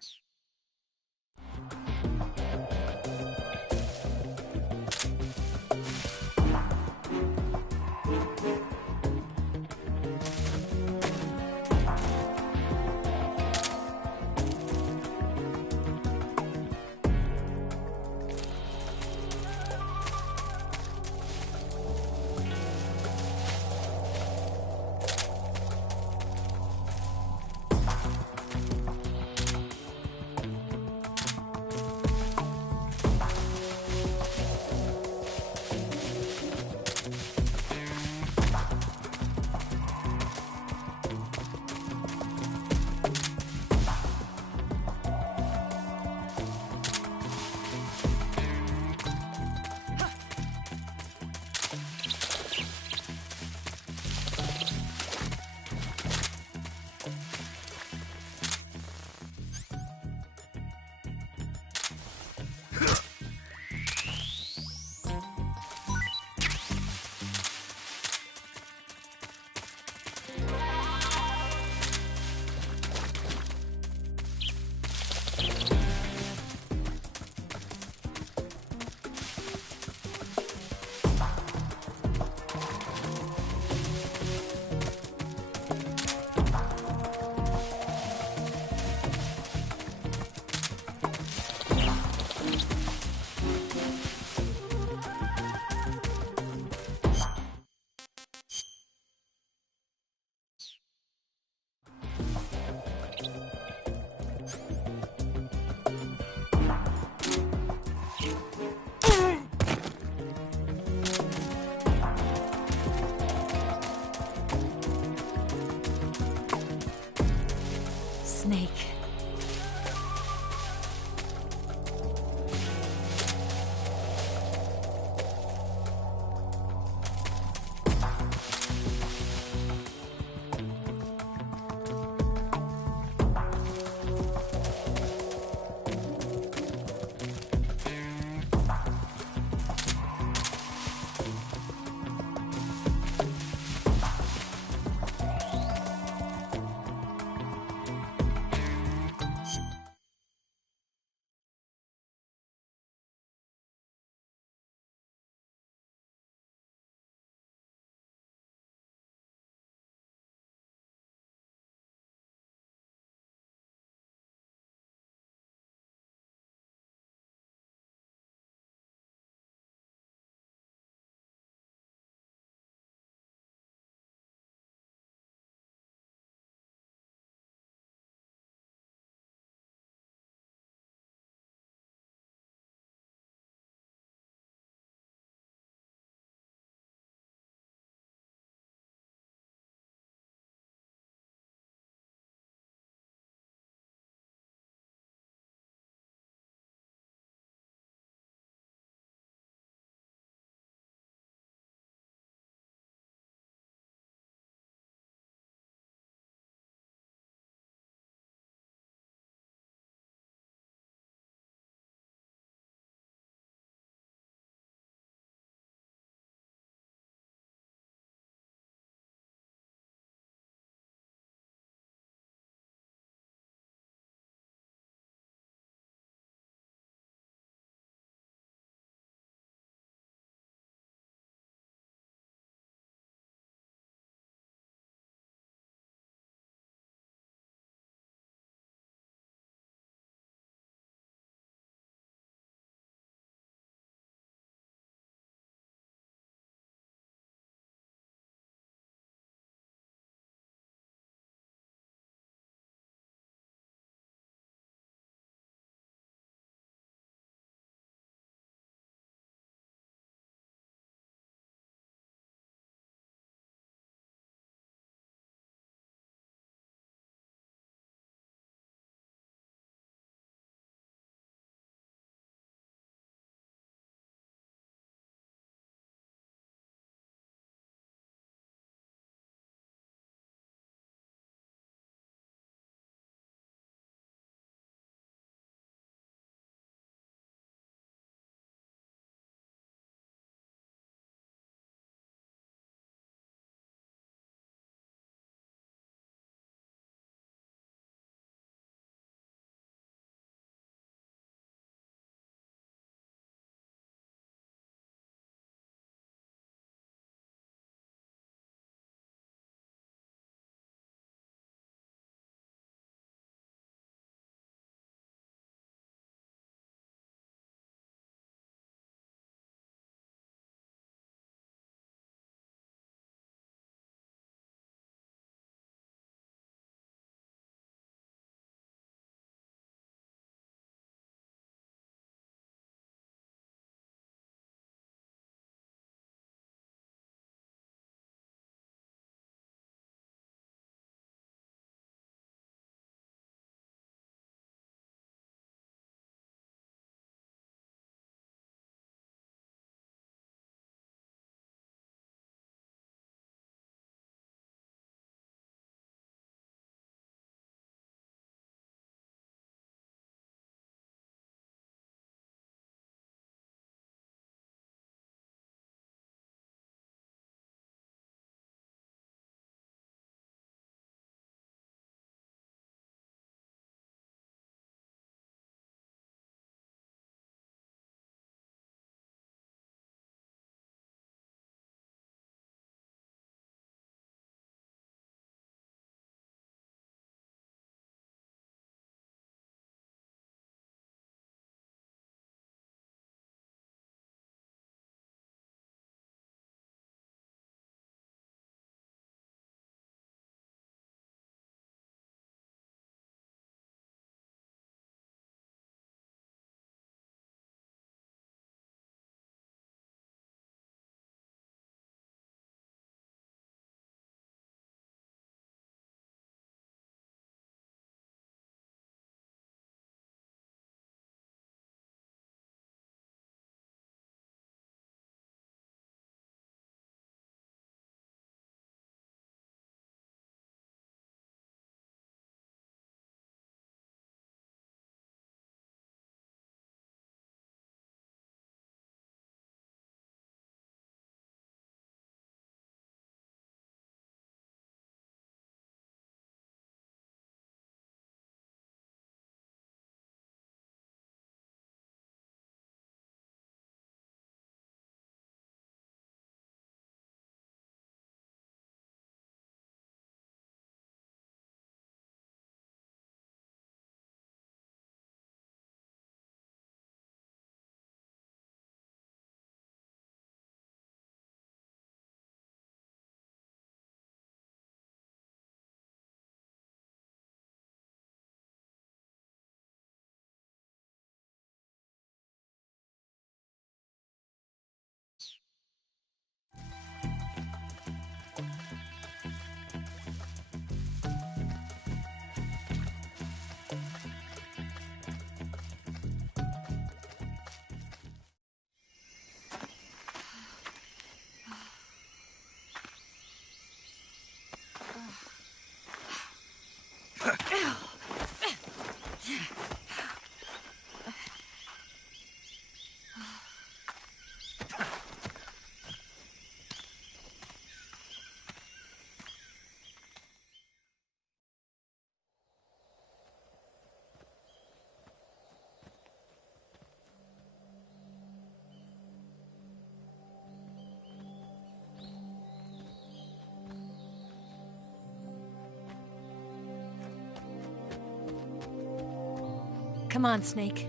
Come on, Snake.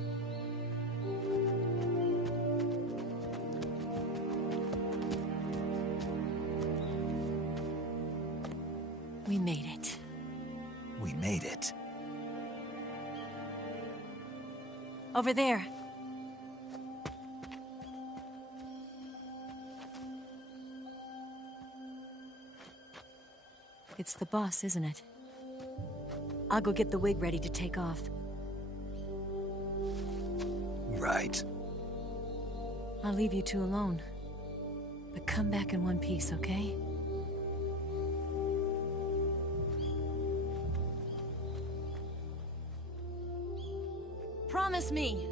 We made it. We made it. Over there. It's the boss, isn't it? I'll go get the wig ready to take off. Right. I'll leave you two alone. But come back in one piece, okay? Promise me!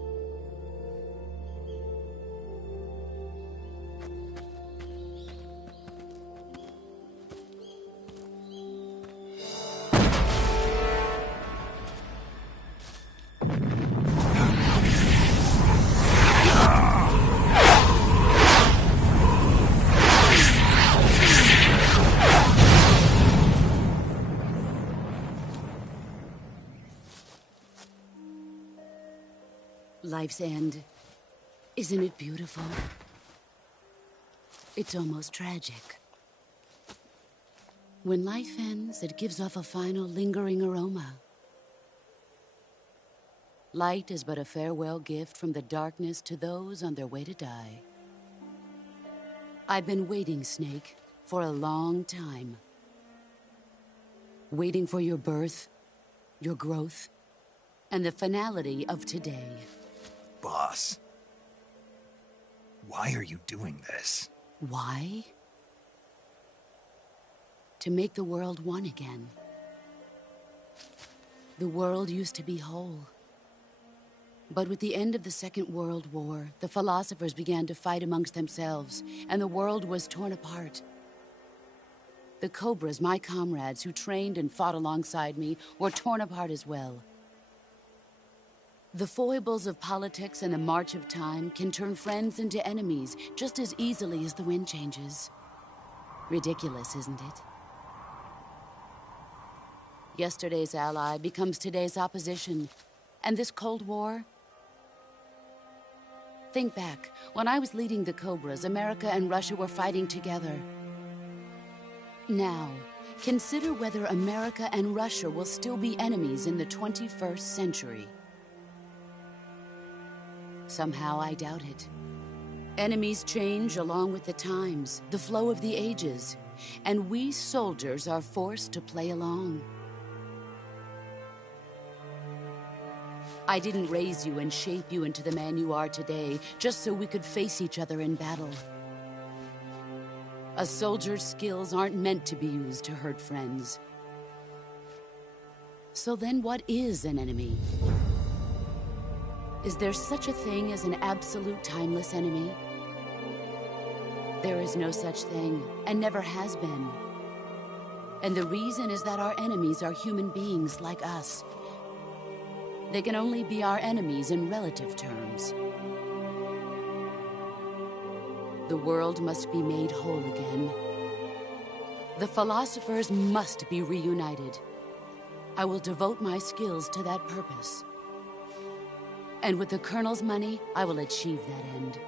Life's end. Isn't it beautiful? It's almost tragic. When life ends, it gives off a final lingering aroma. Light is but a farewell gift from the darkness to those on their way to die. I've been waiting, Snake, for a long time. Waiting for your birth, your growth, and the finality of today. Boss. Why are you doing this? Why? To make the world one again. The world used to be whole. But with the end of the Second World War, the philosophers began to fight amongst themselves, and the world was torn apart. The Cobras, my comrades who trained and fought alongside me, were torn apart as well. The foibles of politics and the march of time can turn friends into enemies just as easily as the wind changes. Ridiculous, isn't it? Yesterday's ally becomes today's opposition. And this Cold War? Think back. When I was leading the Cobras, America and Russia were fighting together. Now, consider whether America and Russia will still be enemies in the 21st century. Somehow I doubt it. Enemies change along with the times, the flow of the ages, and we soldiers are forced to play along. I didn't raise you and shape you into the man you are today just so we could face each other in battle. A soldier's skills aren't meant to be used to hurt friends. So then what is an enemy? Is there such a thing as an absolute timeless enemy? There is no such thing, and never has been. And the reason is that our enemies are human beings like us. They can only be our enemies in relative terms. The world must be made whole again. The philosophers must be reunited. I will devote my skills to that purpose. And with the Colonel's money, I will achieve that end.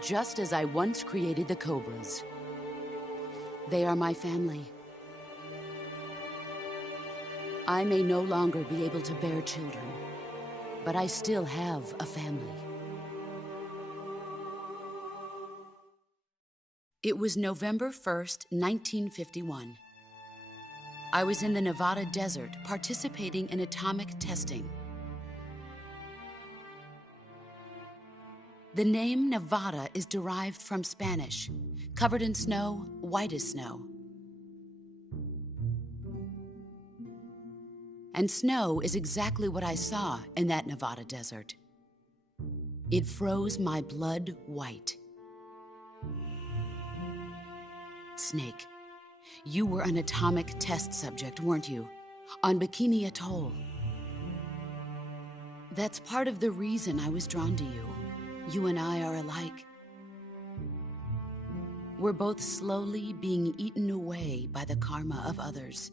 Just as I once created the Cobras. They are my family. I may no longer be able to bear children, but I still have a family. It was November 1st, 1951. I was in the Nevada desert participating in atomic testing. The name Nevada is derived from Spanish, covered in snow, white as snow. And snow is exactly what I saw in that Nevada desert. It froze my blood white. Snake, you were an atomic test subject, weren't you? On Bikini Atoll. That's part of the reason I was drawn to you. You and I are alike. We're both slowly being eaten away by the karma of others.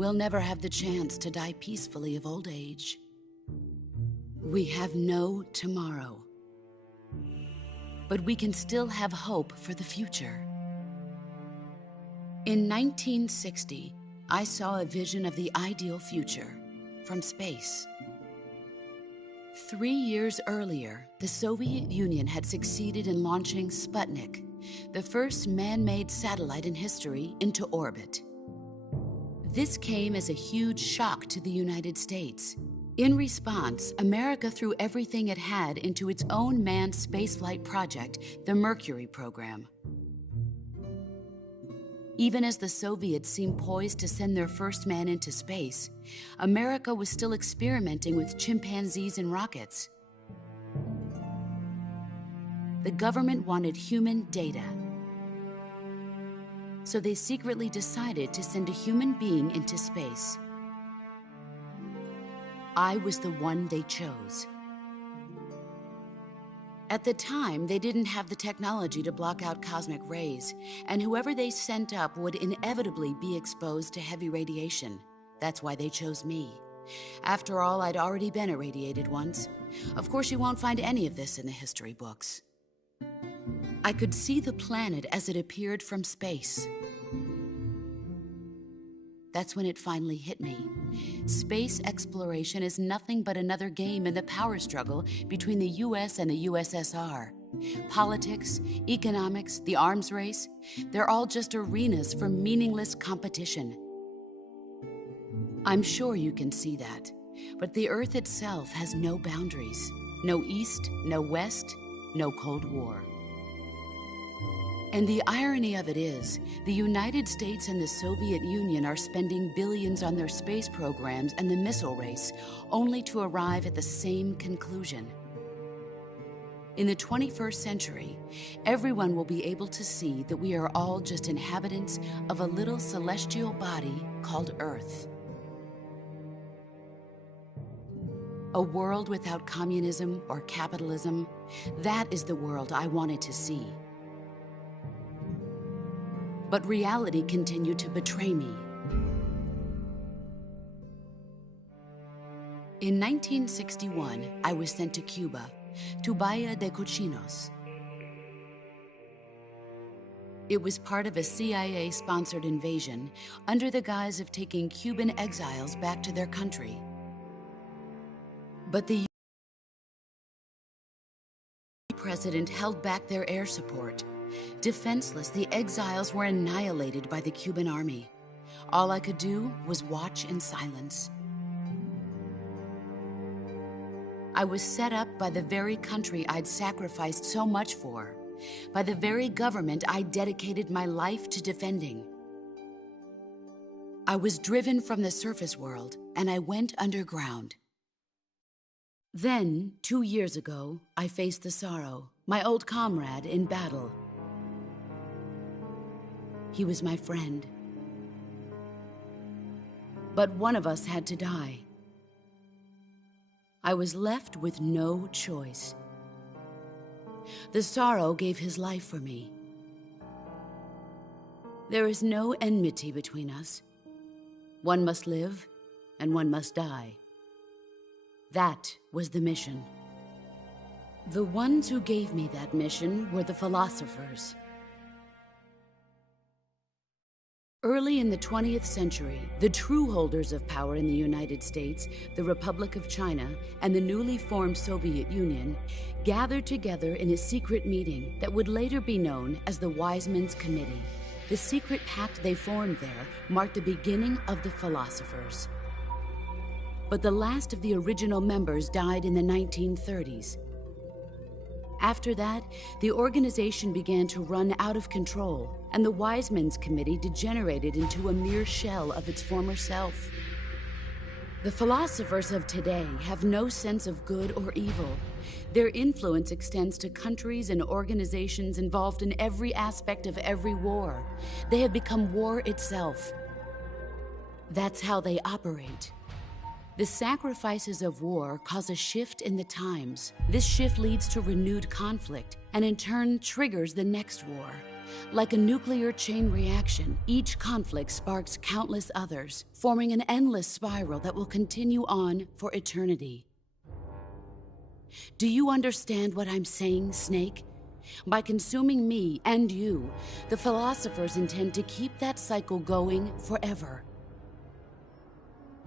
we'll never have the chance to die peacefully of old age. We have no tomorrow. But we can still have hope for the future. In 1960, I saw a vision of the ideal future from space. 3 years earlier, the Soviet Union had succeeded in launching Sputnik, the first man-made satellite in history, into orbit. This came as a huge shock to the United States. In response, America threw everything it had into its own manned spaceflight project, the Mercury program. Even as the Soviets seemed poised to send their first man into space, America was still experimenting with chimpanzees and rockets. The government wanted human data, so they secretly decided to send a human being into space. I was the one they chose. At the time, they didn't have the technology to block out cosmic rays, and whoever they sent up would inevitably be exposed to heavy radiation. That's why they chose me. After all, I'd already been irradiated once. Of course, you won't find any of this in the history books. I could see the planet as it appeared from space. That's when it finally hit me. Space exploration is nothing but another game in the power struggle between the US and the USSR. Politics, economics, the arms race, they're all just arenas for meaningless competition. I'm sure you can see that, but the Earth itself has no boundaries. No East, no West, no Cold War. And the irony of it is, the United States and the Soviet Union are spending billions on their space programs and the missile race, only to arrive at the same conclusion. In the 21st century, everyone will be able to see that we are all just inhabitants of a little celestial body called Earth. A world without communism or capitalism, that is the world I wanted to see. But reality continued to betray me. In 1961, I was sent to Cuba, to Bahia de Cochinos. It was part of a CIA-sponsored invasion under the guise of taking Cuban exiles back to their country. But the president held back their air support. Defenseless, the exiles were annihilated by the Cuban army. All I could do was watch in silence. I was set up by the very country I'd sacrificed so much for, by the very government I dedicated my life to defending. I was driven from the surface world, and I went underground. Then, 2 years ago, I faced the Sorrow, my old comrade in battle. He was my friend. But one of us had to die. I was left with no choice. The Sorrow gave his life for me. There is no enmity between us. One must live, and one must die. That was the mission. The ones who gave me that mission were the philosophers. Early in the 20th century, the true holders of power in the United States, the Republic of China, and the newly formed Soviet Union gathered together in a secret meeting that would later be known as the Wise Men's Committee. The secret pact they formed there marked the beginning of the philosophers. But the last of the original members died in the 1930s. After that, the organization began to run out of control, and the Wise Men's Committee degenerated into a mere shell of its former self. The philosophers of today have no sense of good or evil. Their influence extends to countries and organizations involved in every aspect of every war. They have become war itself. That's how they operate. The sacrifices of war cause a shift in the times. This shift leads to renewed conflict, and in turn triggers the next war. Like a nuclear chain reaction, each conflict sparks countless others, forming an endless spiral that will continue on for eternity. Do you understand what I'm saying, Snake? By consuming me and you, the philosophers intend to keep that cycle going forever.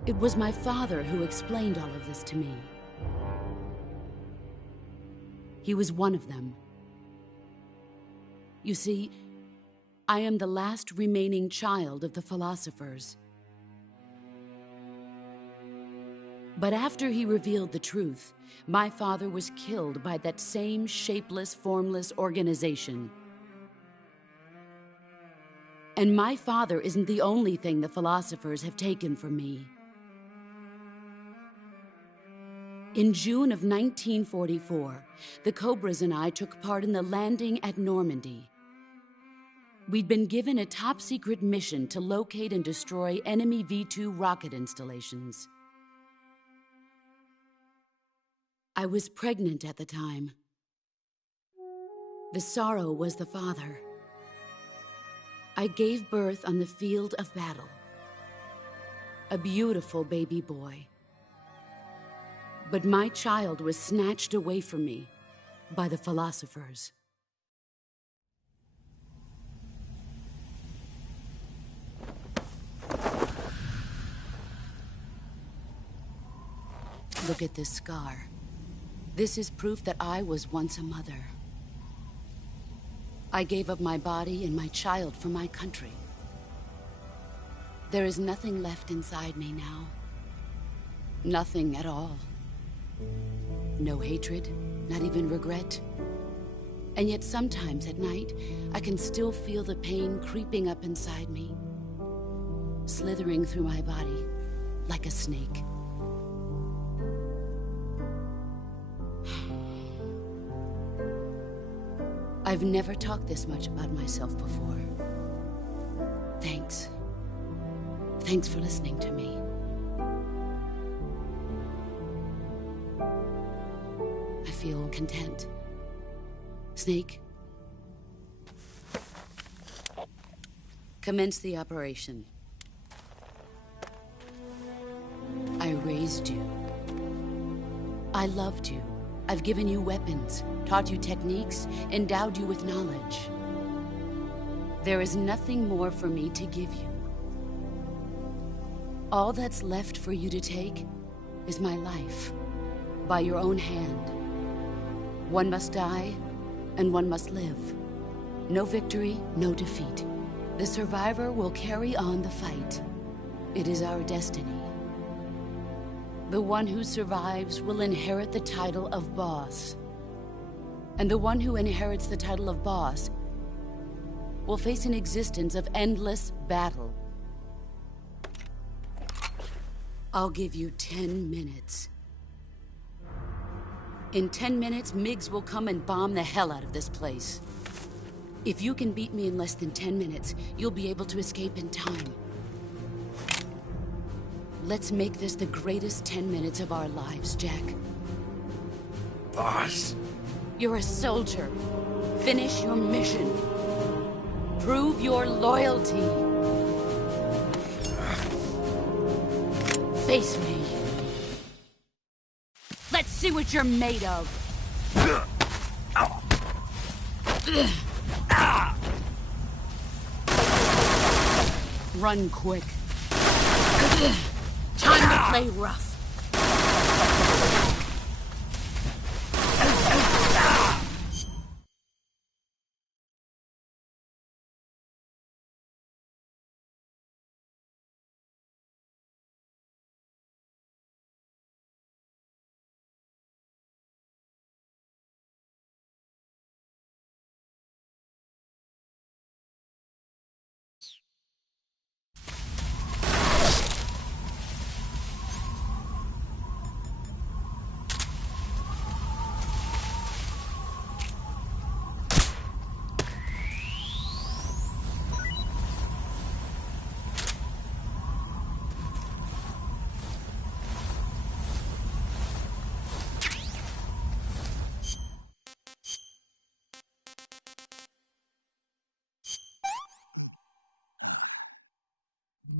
It was my father who explained all of this to me. He was one of them. You see, I am the last remaining child of the philosophers. But after he revealed the truth, my father was killed by that same shapeless, formless organization. And my father isn't the only thing the philosophers have taken from me. In June of 1944, the Cobras and I took part in the landing at Normandy. We'd been given a top-secret mission to locate and destroy enemy V-2 rocket installations. I was pregnant at the time. The sorrow was the father. I gave birth on the field of battle. A beautiful baby boy. But my child was snatched away from me by the philosophers. Look at this scar. This is proof that I was once a mother. I gave up my body and my child for my country. There is nothing left inside me now. Nothing at all. No hatred, not even regret. And yet sometimes at night, I can still feel the pain creeping up inside me, slithering through my body like a snake. I've never talked this much about myself before. Thanks. Thanks for listening to me. I feel content. Snake, commence the operation. I raised you. I loved you. I've given you weapons, taught you techniques, endowed you with knowledge. There is nothing more for me to give you. All that's left for you to take is my life, by your own hand. One must die, and one must live. No victory, no defeat. The survivor will carry on the fight. It is our destiny. The one who survives will inherit the title of boss. And the one who inherits the title of boss will face an existence of endless battle. I'll give you 10 minutes. In 10 minutes, MiGs will come and bomb the hell out of this place. If you can beat me in less than 10 minutes, you'll be able to escape in time. Let's make this the greatest 10 minutes of our lives, Jack. Boss. You're a soldier. Finish your mission. Prove your loyalty. Face me. Let's see what you're made of. Run quick. Time to play rough.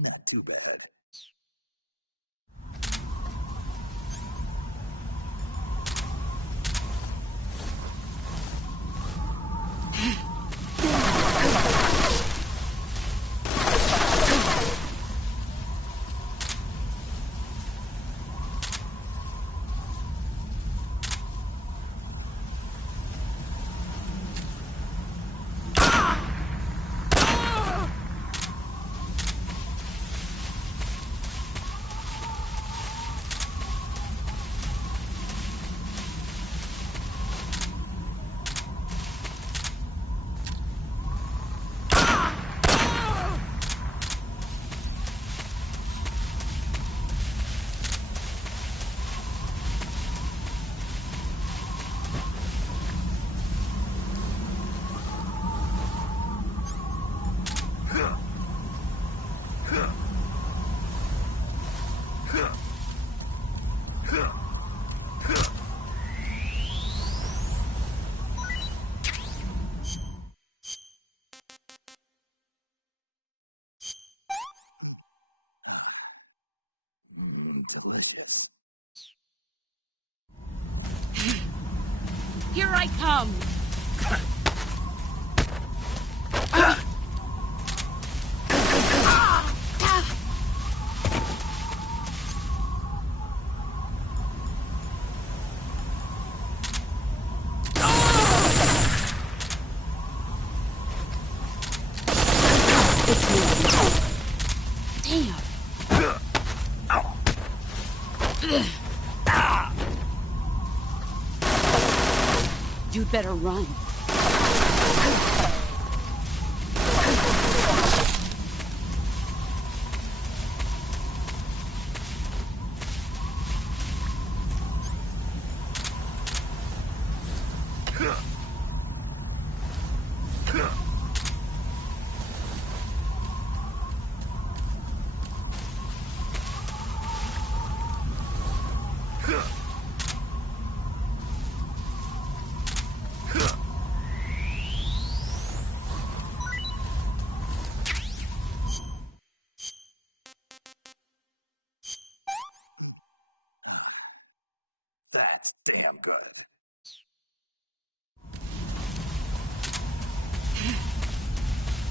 Not too bad. Here I come! You'd better run. That's damn good.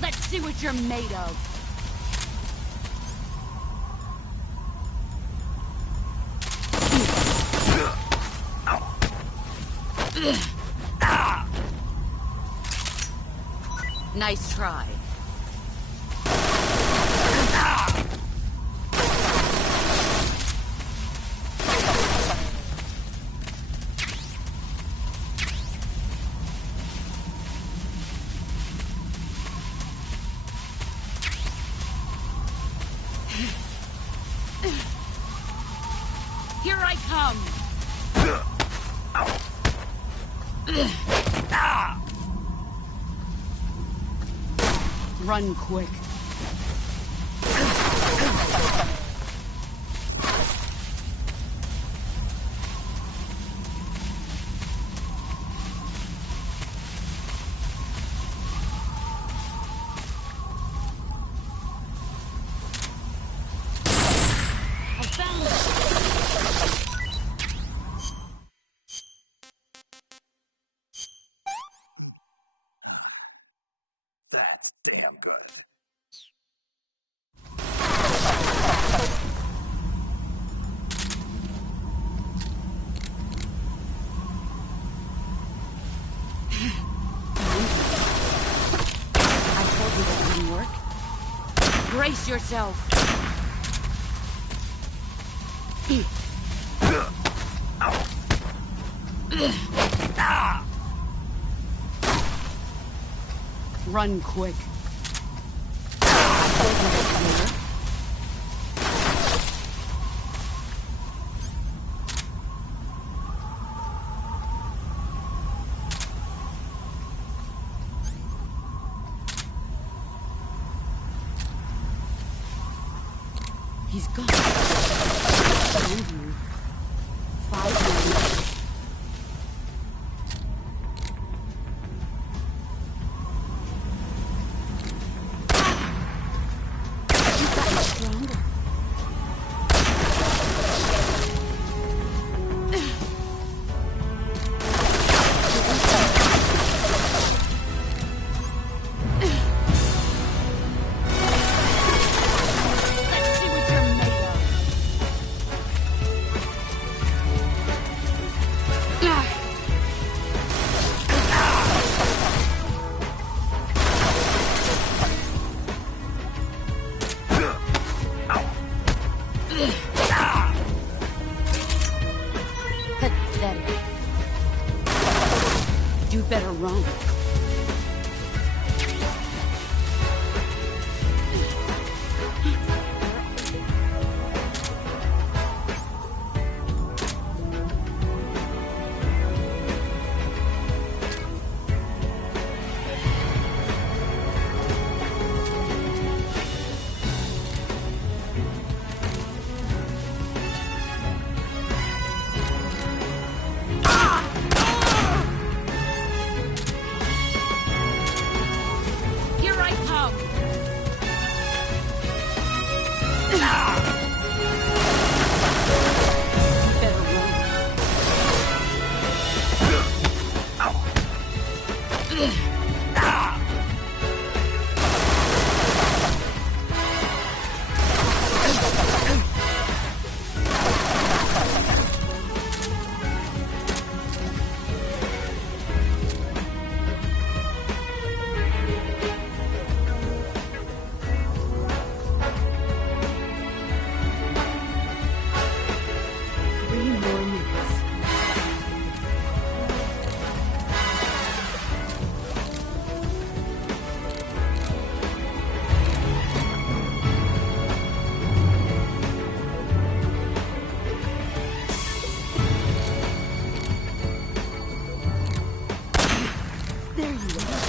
Let's see what you're made of. Nice try. Here I come! Run quick. I found it! That's damn good. I told you that wouldn't work. Brace yourself. Run quick. I told you that wouldn't work. He's gone. Found you. 5 minutes. You've got to better run. Here I come! Better run.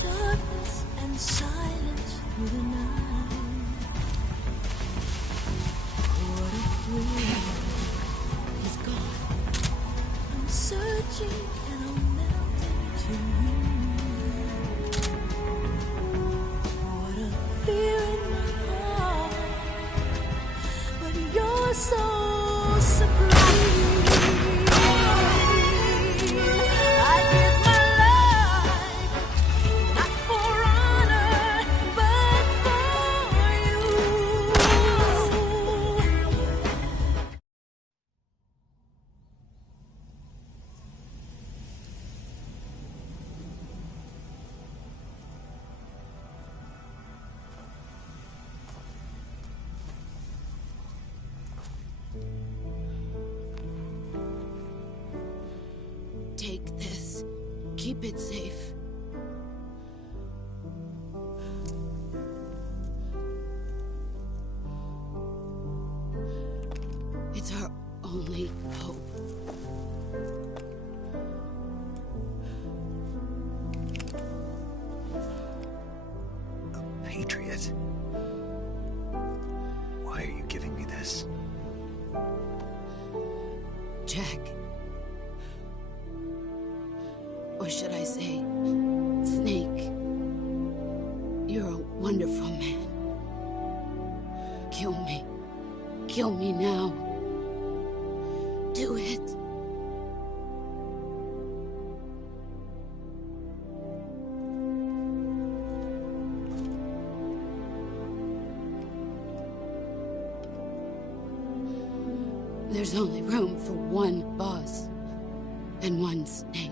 Darkness and silence through the night. What a thrill is gone. I'm searching and I'm melting to you. What a fear in my heart, but you're so supreme. I give my life. Not for honor, but for you. Take this. Keep it safe. It's our only hope. A patriot? Why are you giving me this? Jack. Or should I say, Snake? You're a wonderful man. Kill me. Kill me now. Do it. There's only room for one boss and one snake.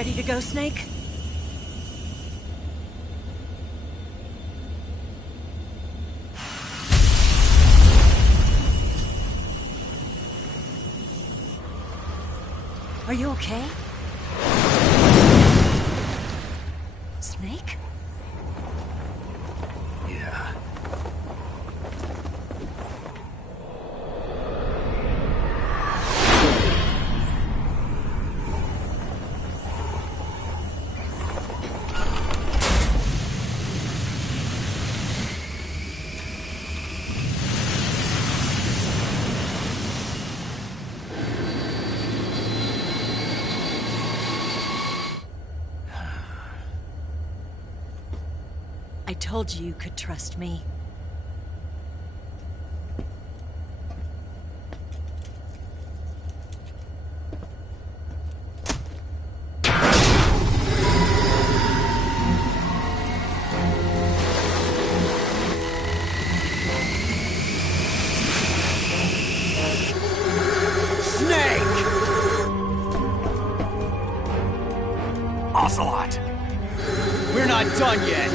ready to go, Snake? Are you okay? Snake? Yeah. I told you you could trust me. Ocelot! We're not done yet!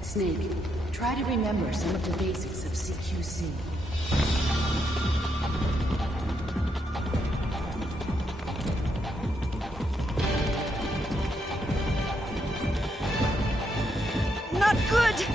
Snake, try to remember some of the basics of CQC. Not good!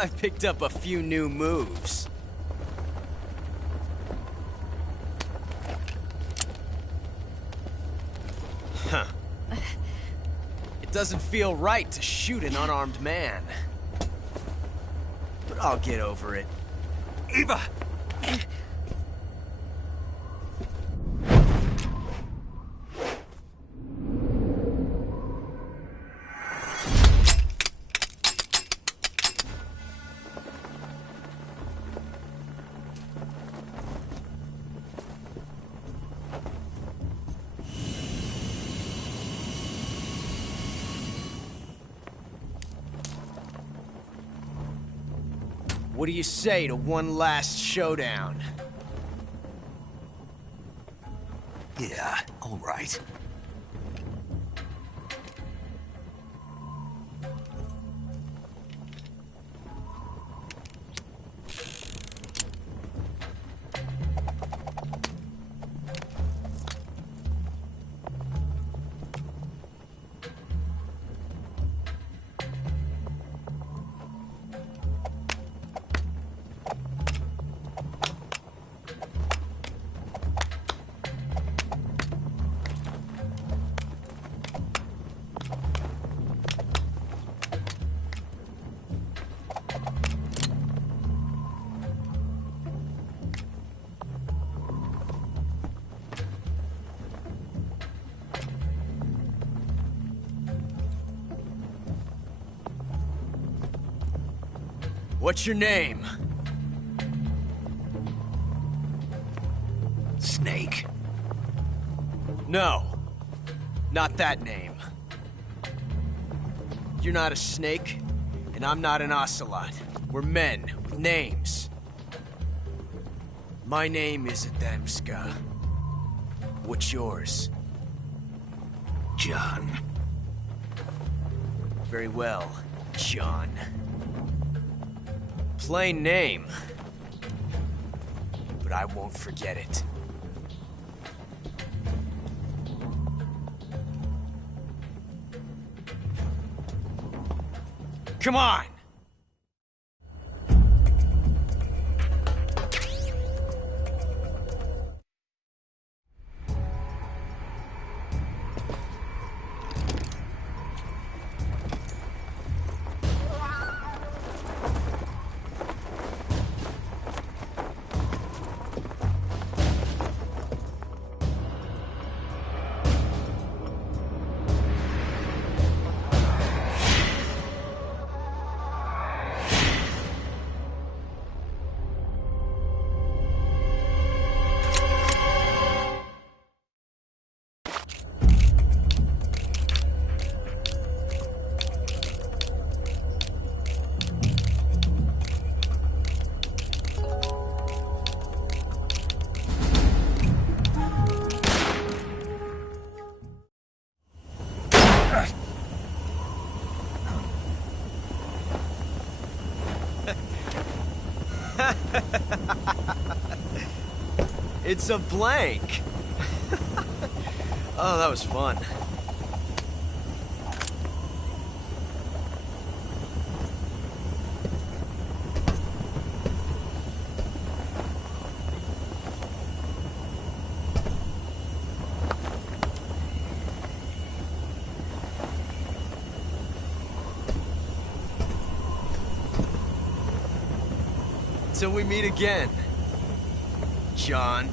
I picked up a few new moves. Huh. It doesn't feel right to shoot an unarmed man. But I'll get over it. Eva! What do you say to one last showdown? Yeah, all right. What's your name? Snake. No. Not that name. You're not a snake, and I'm not an ocelot. We're men with names. My name is Adamska. What's yours? John. Very well, John. Plain name. But I won't forget it. Come on! It's a blank. Oh, that was fun. Till we meet again, John.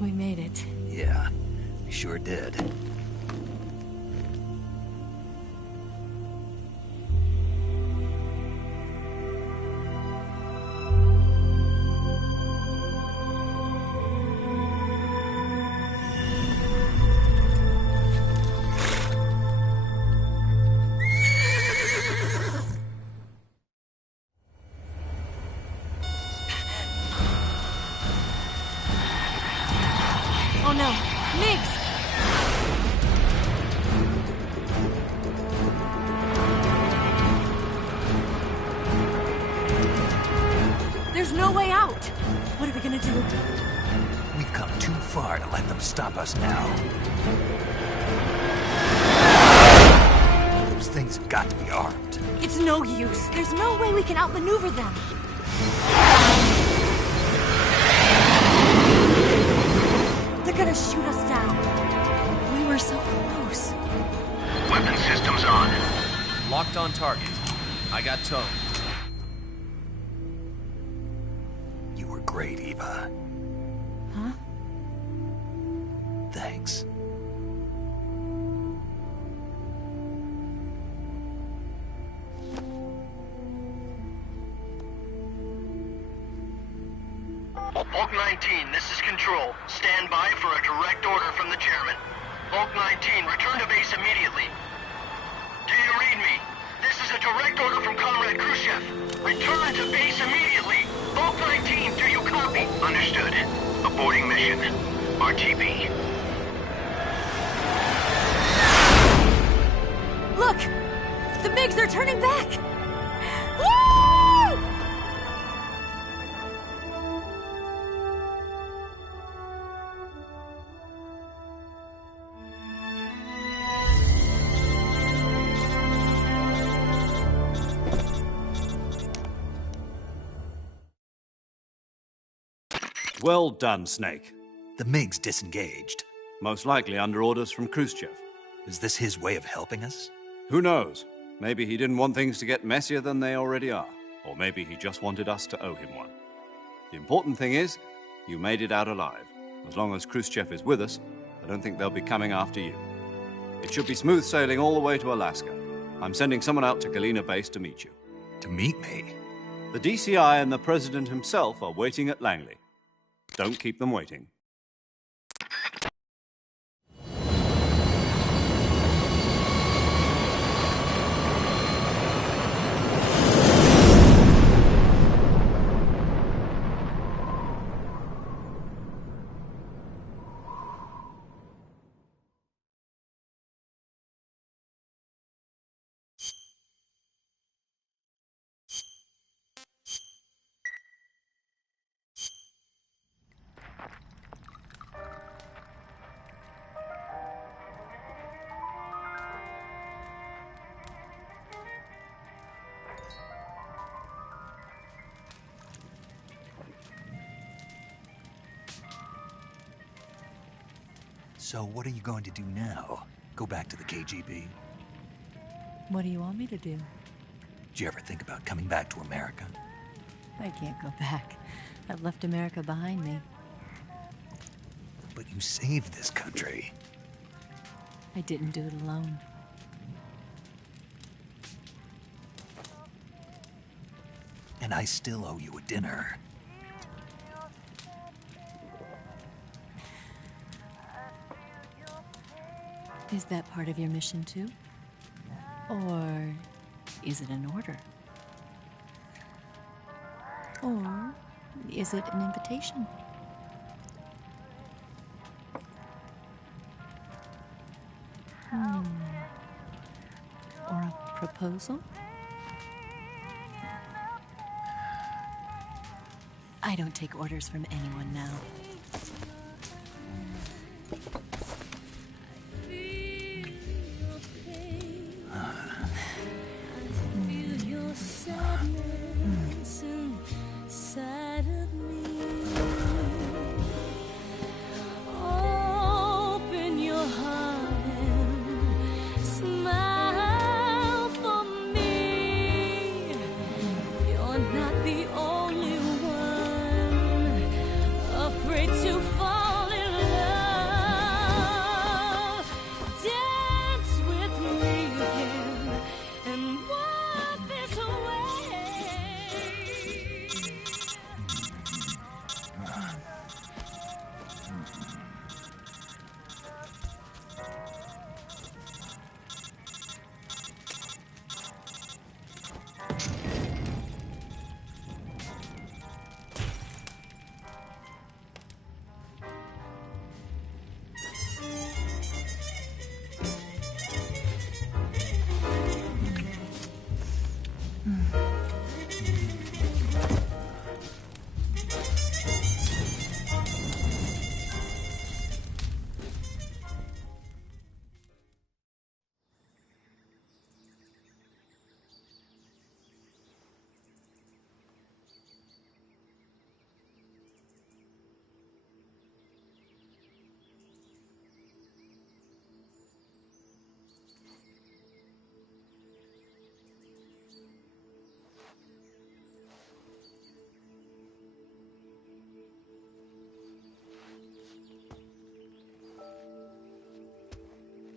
We made it. Yeah, we sure did. Oh no, Migs! There's no way out! What are we gonna do? We've come too far to let them stop us now. Those things have got to be armed. It's no use. There's no way we can outmaneuver them. They're gonna shoot us down. We were so close. Weapon systems on. Locked on target. I got towed. You were great, Eva. Huh? Thanks. Bulk 19, this is Control. Stand by for a direct order from the chairman. Volk 19, return to base immediately. Do you read me? This is a direct order from Comrade Khrushchev. Return to base immediately! Volk 19, do you copy? Understood. Aborting mission. RTB. Look! The MiGs are turning back! Woo! Well done, Snake. The MiGs disengaged. Most likely under orders from Khrushchev. Is this his way of helping us? Who knows? Maybe he didn't want things to get messier than they already are. Or maybe he just wanted us to owe him one. The important thing is, you made it out alive. As long as Khrushchev is with us, I don't think they'll be coming after you. It should be smooth sailing all the way to Alaska. I'm sending someone out to Galena Base to meet you. To meet me? The DCI and the President himself are waiting at Langley. Don't keep them waiting. So what are you going to do now? Go back to the KGB? What do you want me to do? Did you ever think about coming back to America? I can't go back. I've left America behind me. But you saved this country. I didn't do it alone. And I still owe you a dinner. Is that part of your mission too? Or is it an order? Or is it an invitation? Or a proposal? I don't take orders from anyone now.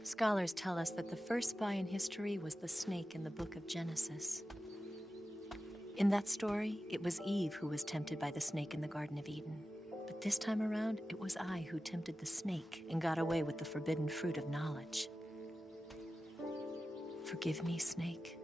Scholars tell us that the first spy in history was the snake in the book of Genesis. In that story, it was Eve who was tempted by the snake in the Garden of Eden. But This time around, it was I who tempted the snake and got away with the forbidden fruit of knowledge. Forgive me, Snake.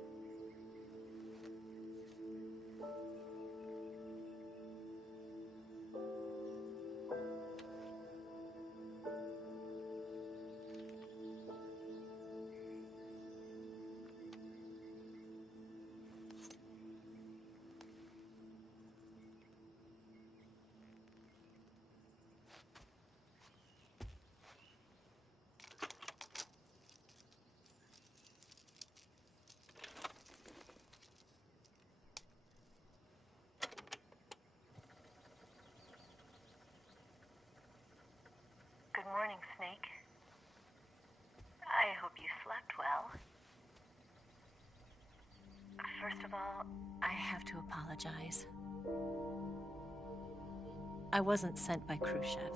Good morning, Snake. I hope you slept well. First of all, I have to apologize. I wasn't sent by Khrushchev.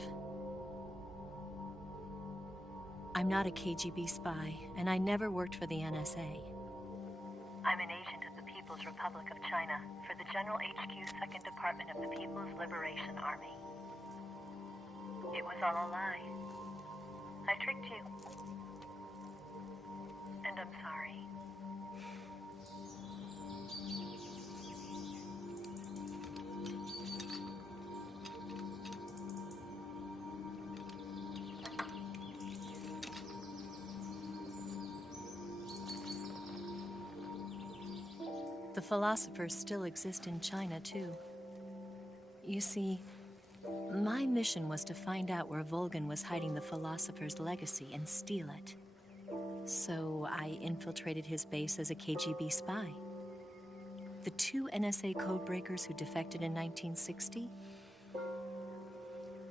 I'm not a KGB spy, and I never worked for the NSA. I'm an agent of the People's Republic of China for the General HQ 2nd Department of the People's Liberation Army. It was all a lie. I tricked you. And I'm sorry. The philosophers still exist in China, too. You see, my mission was to find out where Volgin was hiding the philosopher's legacy and steal it. So I infiltrated his base as a KGB spy. The 2 NSA codebreakers who defected in 1960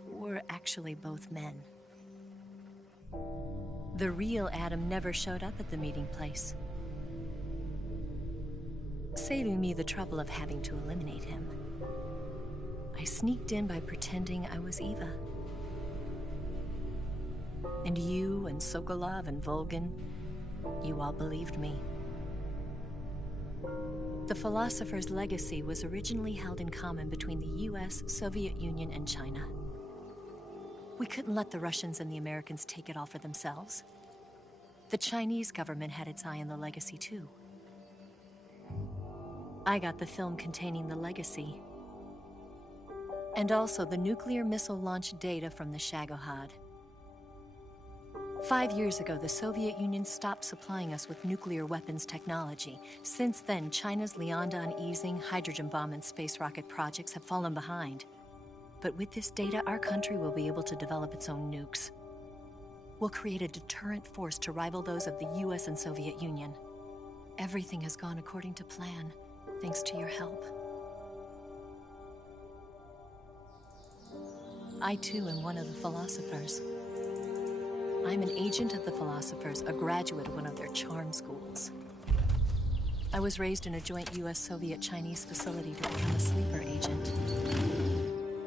were actually both men. The real Adam never showed up at the meeting place, saving me the trouble of having to eliminate him. I sneaked in by pretending I was Eva. And you and Sokolov and Volgin, you all believed me. The philosopher's legacy was originally held in common between the US, Soviet Union, and China. We couldn't let the Russians and the Americans take it all for themselves. The Chinese government had its eye on the legacy, too. I got the film containing the legacy, and also the nuclear missile launch data from the Shagohod. 5 years ago, the Soviet Union stopped supplying us with nuclear weapons technology. Since then, China's Liaodong easing, hydrogen bomb, and space rocket projects have fallen behind. But with this data, our country will be able to develop its own nukes. We'll create a deterrent force to rival those of the US and Soviet Union. Everything has gone according to plan, thanks to your help. I, too, am one of the philosophers. I'm an agent of the philosophers, a graduate of one of their charm schools. I was raised in a joint US-Soviet-Chinese facility to become a sleeper agent.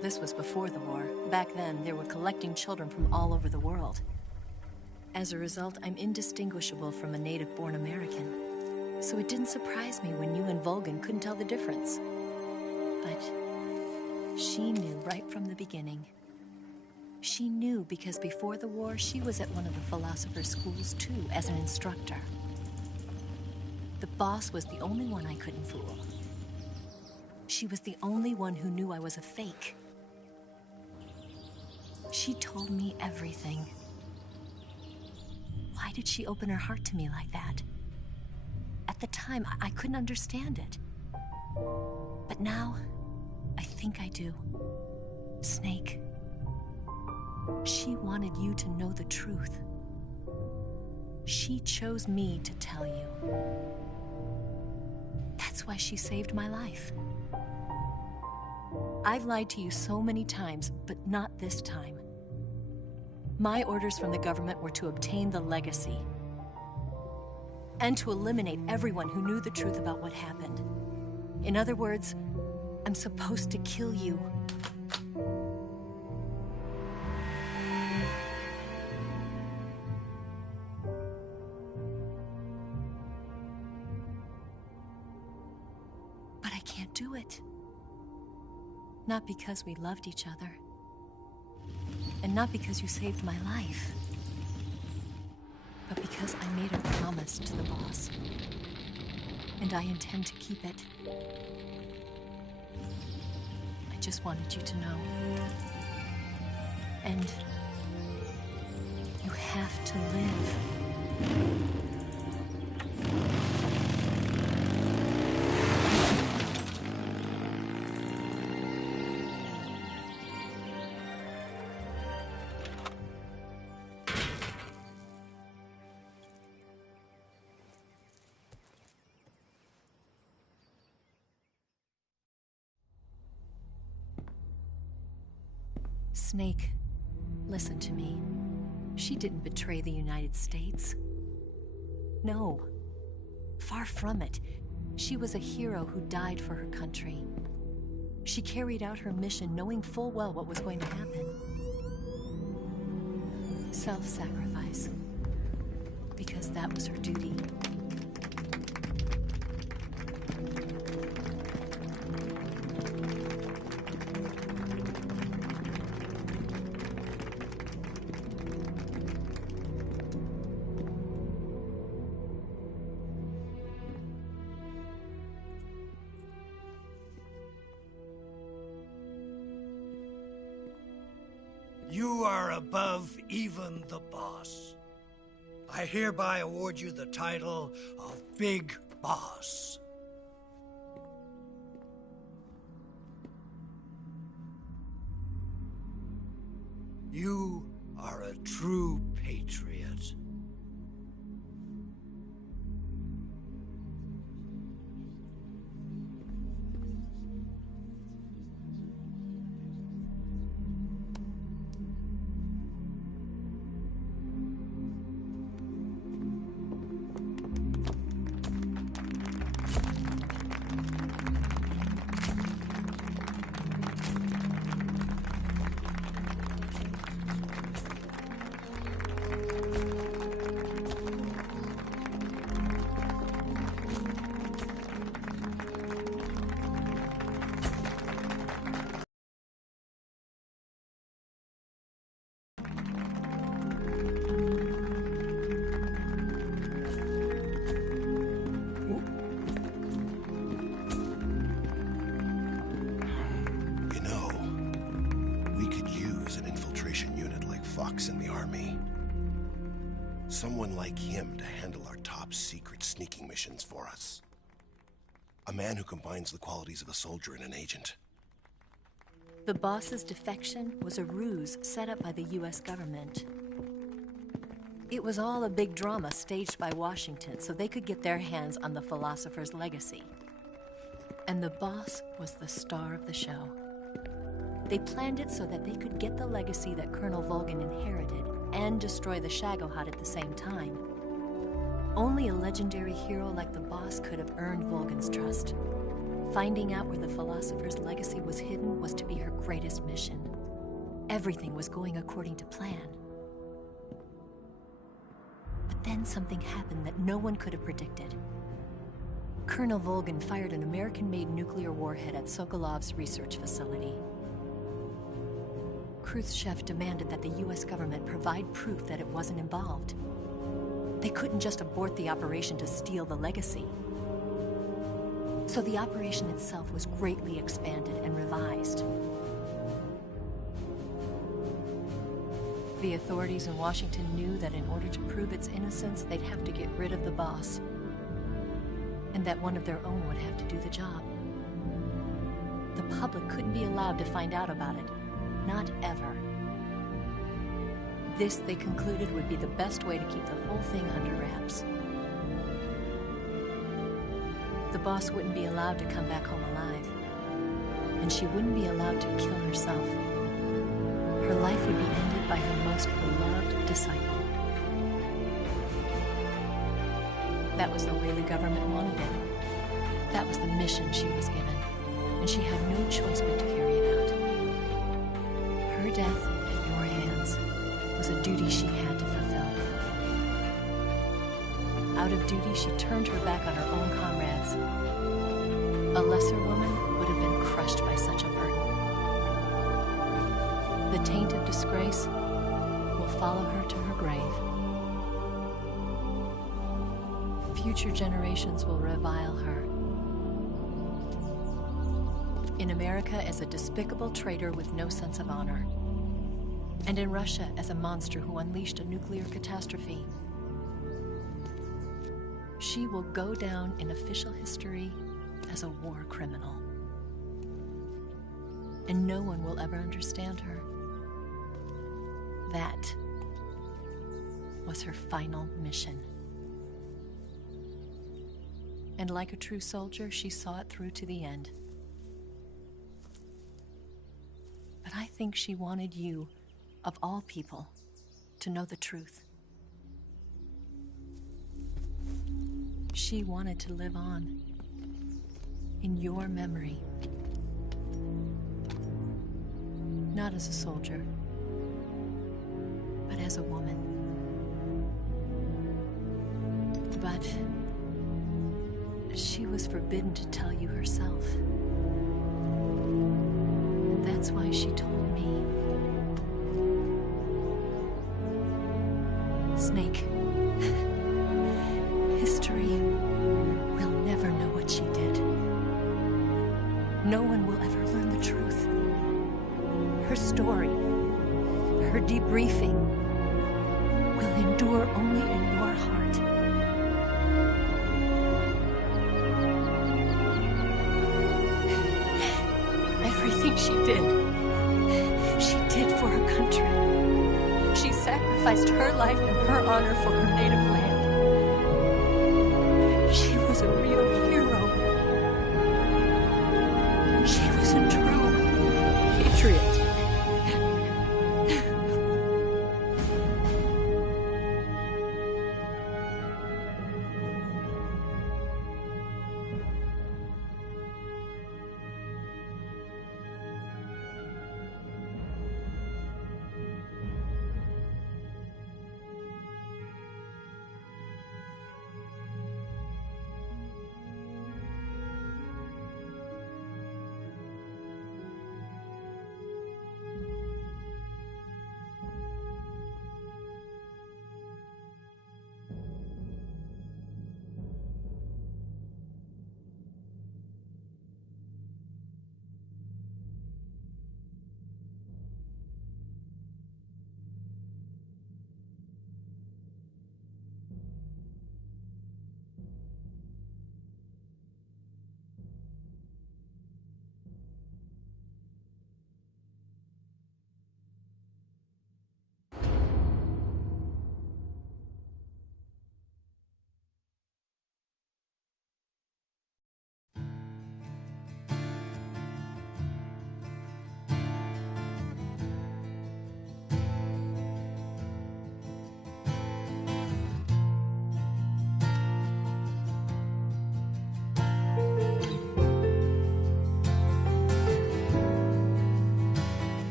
This was before the war. Back then, they were collecting children from all over the world. As a result, I'm indistinguishable from a native-born American. So it didn't surprise me when you and Volgin couldn't tell the difference. But she knew right from the beginning. She knew because before the war, she was at one of the philosopher's schools too, as an instructor. The boss was the only one I couldn't fool. She was the only one who knew I was a fake. She told me everything. Why did she open her heart to me like that? At the time, I couldn't understand it. But now, I think I do. Snake. She wanted you to know the truth. She chose me to tell you. That's why she saved my life. I've lied to you so many times, but not this time. My orders from the government were to obtain the legacy and to eliminate everyone who knew the truth about what happened. In other words, I'm supposed to kill you. But I can't do it. Not because we loved each other, And not because you saved my life, but because I made a promise to the boss. And I intend to keep it. I just wanted you to know. And you have to live. Snake, listen to me. She didn't betray the United States. No. Far from it. She was a hero who died for her country. She carried out her mission knowing full well what was going to happen. Self-sacrifice. Because that was her duty. You are above even the boss. I hereby award you the title of Big Boss. You are a true patriot. In the army. Someone like him to handle our top secret sneaking missions for us. A man who combines the qualities of a soldier and an agent. The boss's defection was a ruse set up by the US government. It was all a big drama staged by Washington so they could get their hands on the philosopher's legacy. And the boss was the star of the show. They planned it so that they could get the legacy that Colonel Volgin inherited and destroy the Shagohod at the same time. Only a legendary hero like the boss could have earned Volgin's trust. Finding out where the philosopher's legacy was hidden was to be her greatest mission. Everything was going according to plan. But then something happened that no one could have predicted. Colonel Volgin fired an American-made nuclear warhead at Sokolov's research facility. Khrushchev demanded that the US government provide proof that it wasn't involved. They couldn't just abort the operation to steal the legacy. So the operation itself was greatly expanded and revised. The authorities in Washington knew that in order to prove its innocence, they'd have to get rid of the boss. And that one of their own would have to do the job. The public couldn't be allowed to find out about it. Not ever. This, they concluded, would be the best way to keep the whole thing under wraps. The boss wouldn't be allowed to come back home alive. And she wouldn't be allowed to kill herself. Her life would be ended by her most beloved disciple. That was the way the government wanted it. That was the mission she was given. And she had no choice but to carry it out. Her death at your hands was a duty she had to fulfill. Out of duty, she turned her back on her own comrades. A lesser woman would have been crushed by such a burden. The tainted disgrace will follow her to her grave. Future generations will revile her. In America as a despicable traitor with no sense of honor. And in Russia as a monster who unleashed a nuclear catastrophe. She will go down in official history as a war criminal. And no one will ever understand her. That was her final mission. And like a true soldier, she saw it through to the end. But I think she wanted you, of all people, to know the truth. She wanted to live on in your memory. Not as a soldier, but as a woman. But she was forbidden to tell you herself. And that's why she told me. Snake, history will never know what she did. No one will ever learn the truth. Her story, her debriefing, will endure only in your heart. Everything she did for her country. She sacrificed her life and her honor for her native land. She was a real hero. She was a true patriot.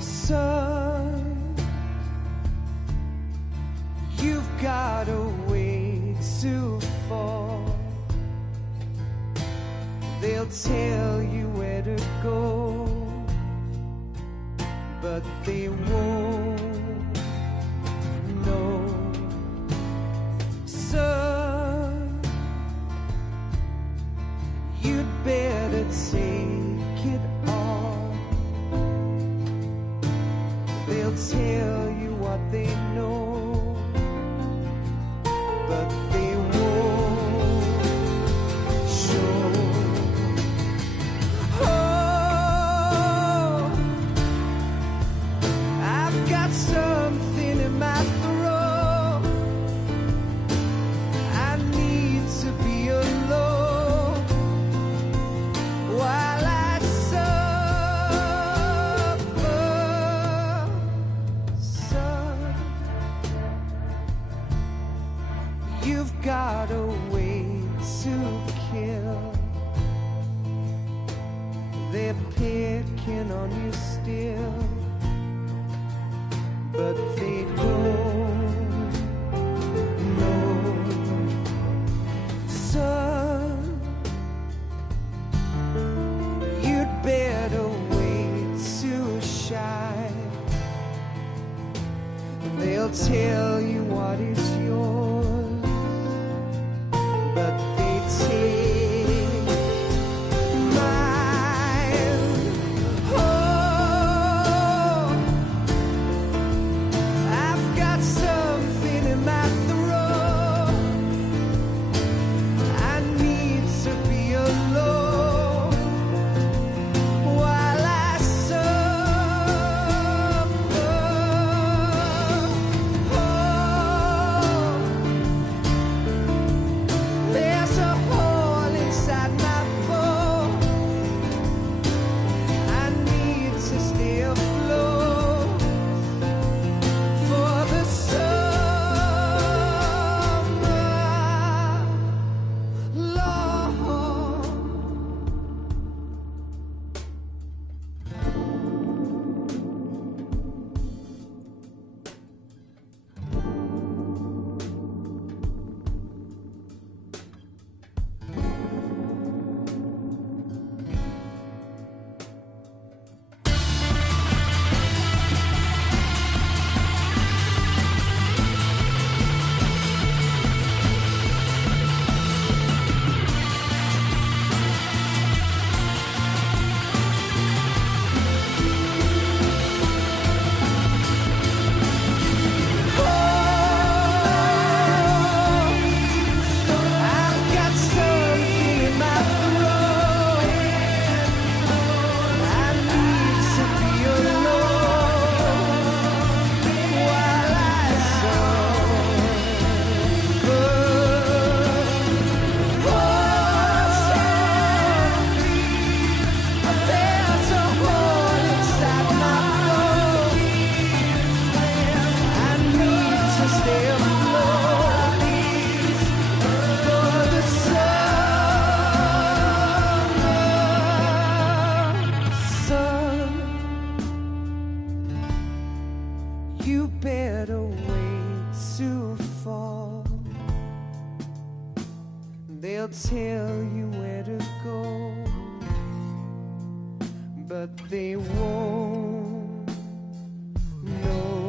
Son, you've got a way to fall. They'll tell you where to go, but they won't know. Son, you'd better take it all. They'll tell you what they know, but they won't show. Oh, I've got something in my throat. I need to be alone while I suffer. Son, you've got a way to kill. They're picking on you still, but they don't know. Son, you'd better wait to shine. tell you what is yours, but they take mine. Oh, I've got something in my throat. I need to be alone while I suffer. There's a hole inside my bones. I need to stay afloat for the summer, Lord. I've got something in my throat. I need to be alone while I suffer. There's a hole inside my bones. I need to stay afloat for the summer sun. You better wait to fall. They'll tell you where to go, but they won't know.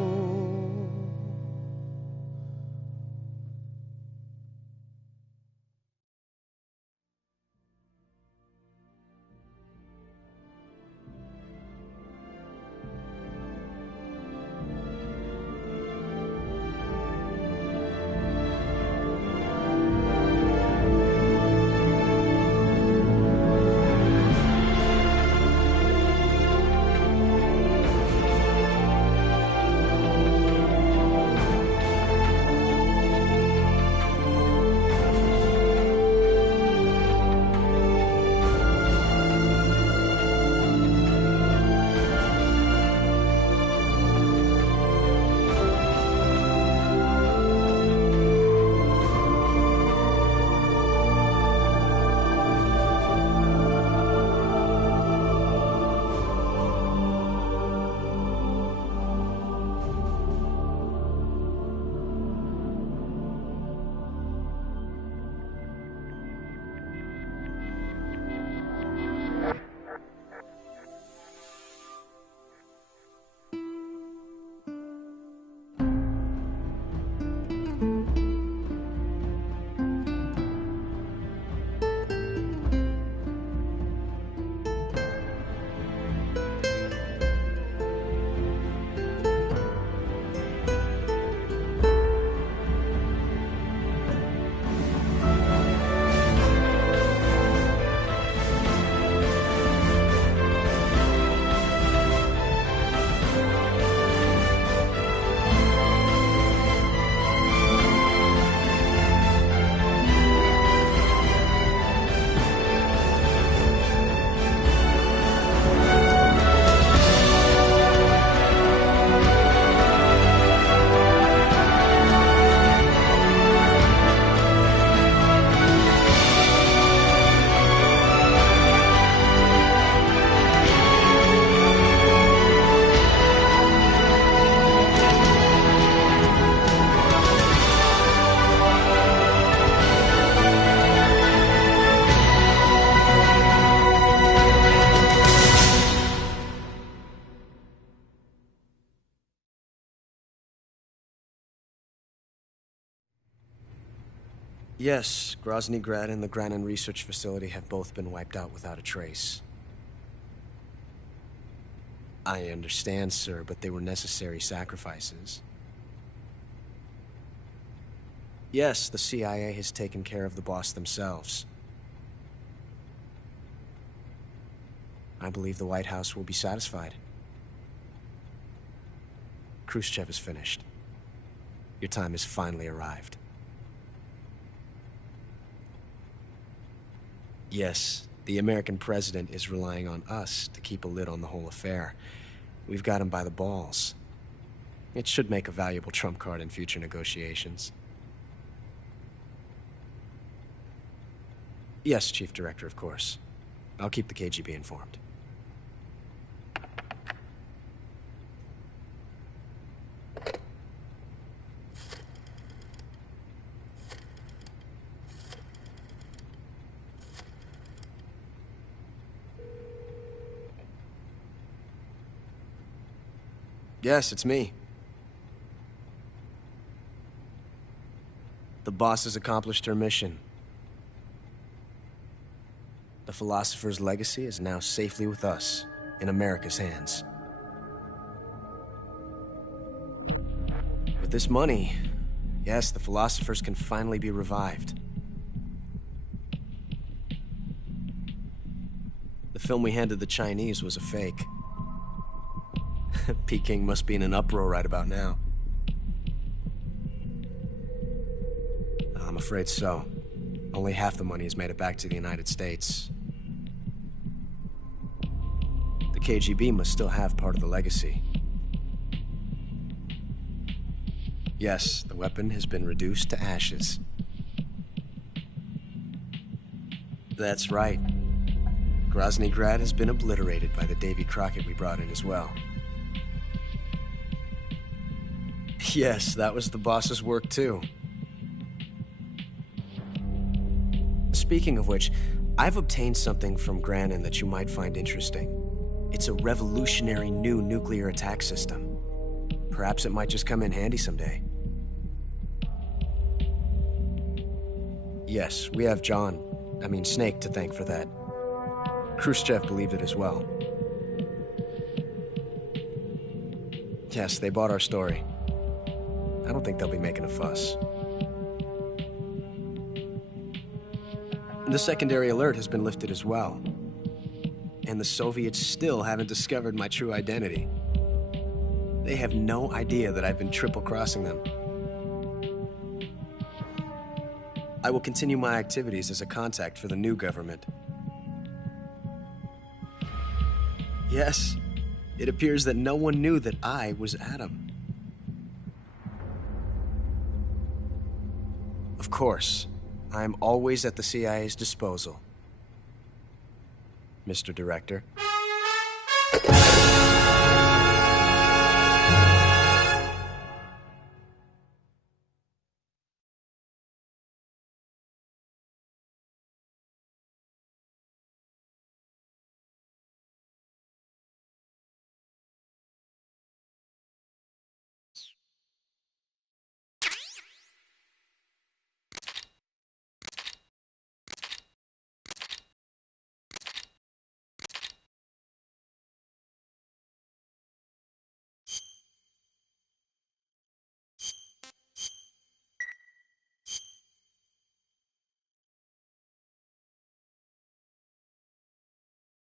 Yes, Grozny Grad and the Granin Research Facility have both been wiped out without a trace. I understand, sir, but they were necessary sacrifices. Yes, the CIA has taken care of the boss themselves. I believe the White House will be satisfied. Khrushchev is finished. Your time has finally arrived. Yes, the American president is relying on us to keep a lid on the whole affair. We've got him by the balls. It should make a valuable trump card in future negotiations. Yes, Chief Director, of course. I'll keep the KGB informed. Yes, it's me. The boss has accomplished her mission. The philosopher's legacy is now safely with us, in America's hands. With this money, yes, the philosophers can finally be revived. The film we handed the Chinese was a fake. Peking must be in an uproar right about now. I'm afraid so. Only half the money has made it back to the United States. The KGB must still have part of the legacy. Yes, the weapon has been reduced to ashes. That's right. Grozny Grad has been obliterated by the Davy Crockett we brought in as well. Yes, that was the boss's work too. Speaking of which, I've obtained something from Granin that you might find interesting. It's a revolutionary new nuclear attack system. Perhaps it might just come in handy someday. Yes, we have Snake to thank for that. Khrushchev believed it as well. Yes, they bought our story. I don't think they'll be making a fuss. The secondary alert has been lifted as well. And the Soviets still haven't discovered my true identity. They have no idea that I've been triple-crossing them. I will continue my activities as a contact for the new government. Yes, it appears that no one knew that I was Adam. Of course, I'm always at the CIA's disposal, Mr. Director.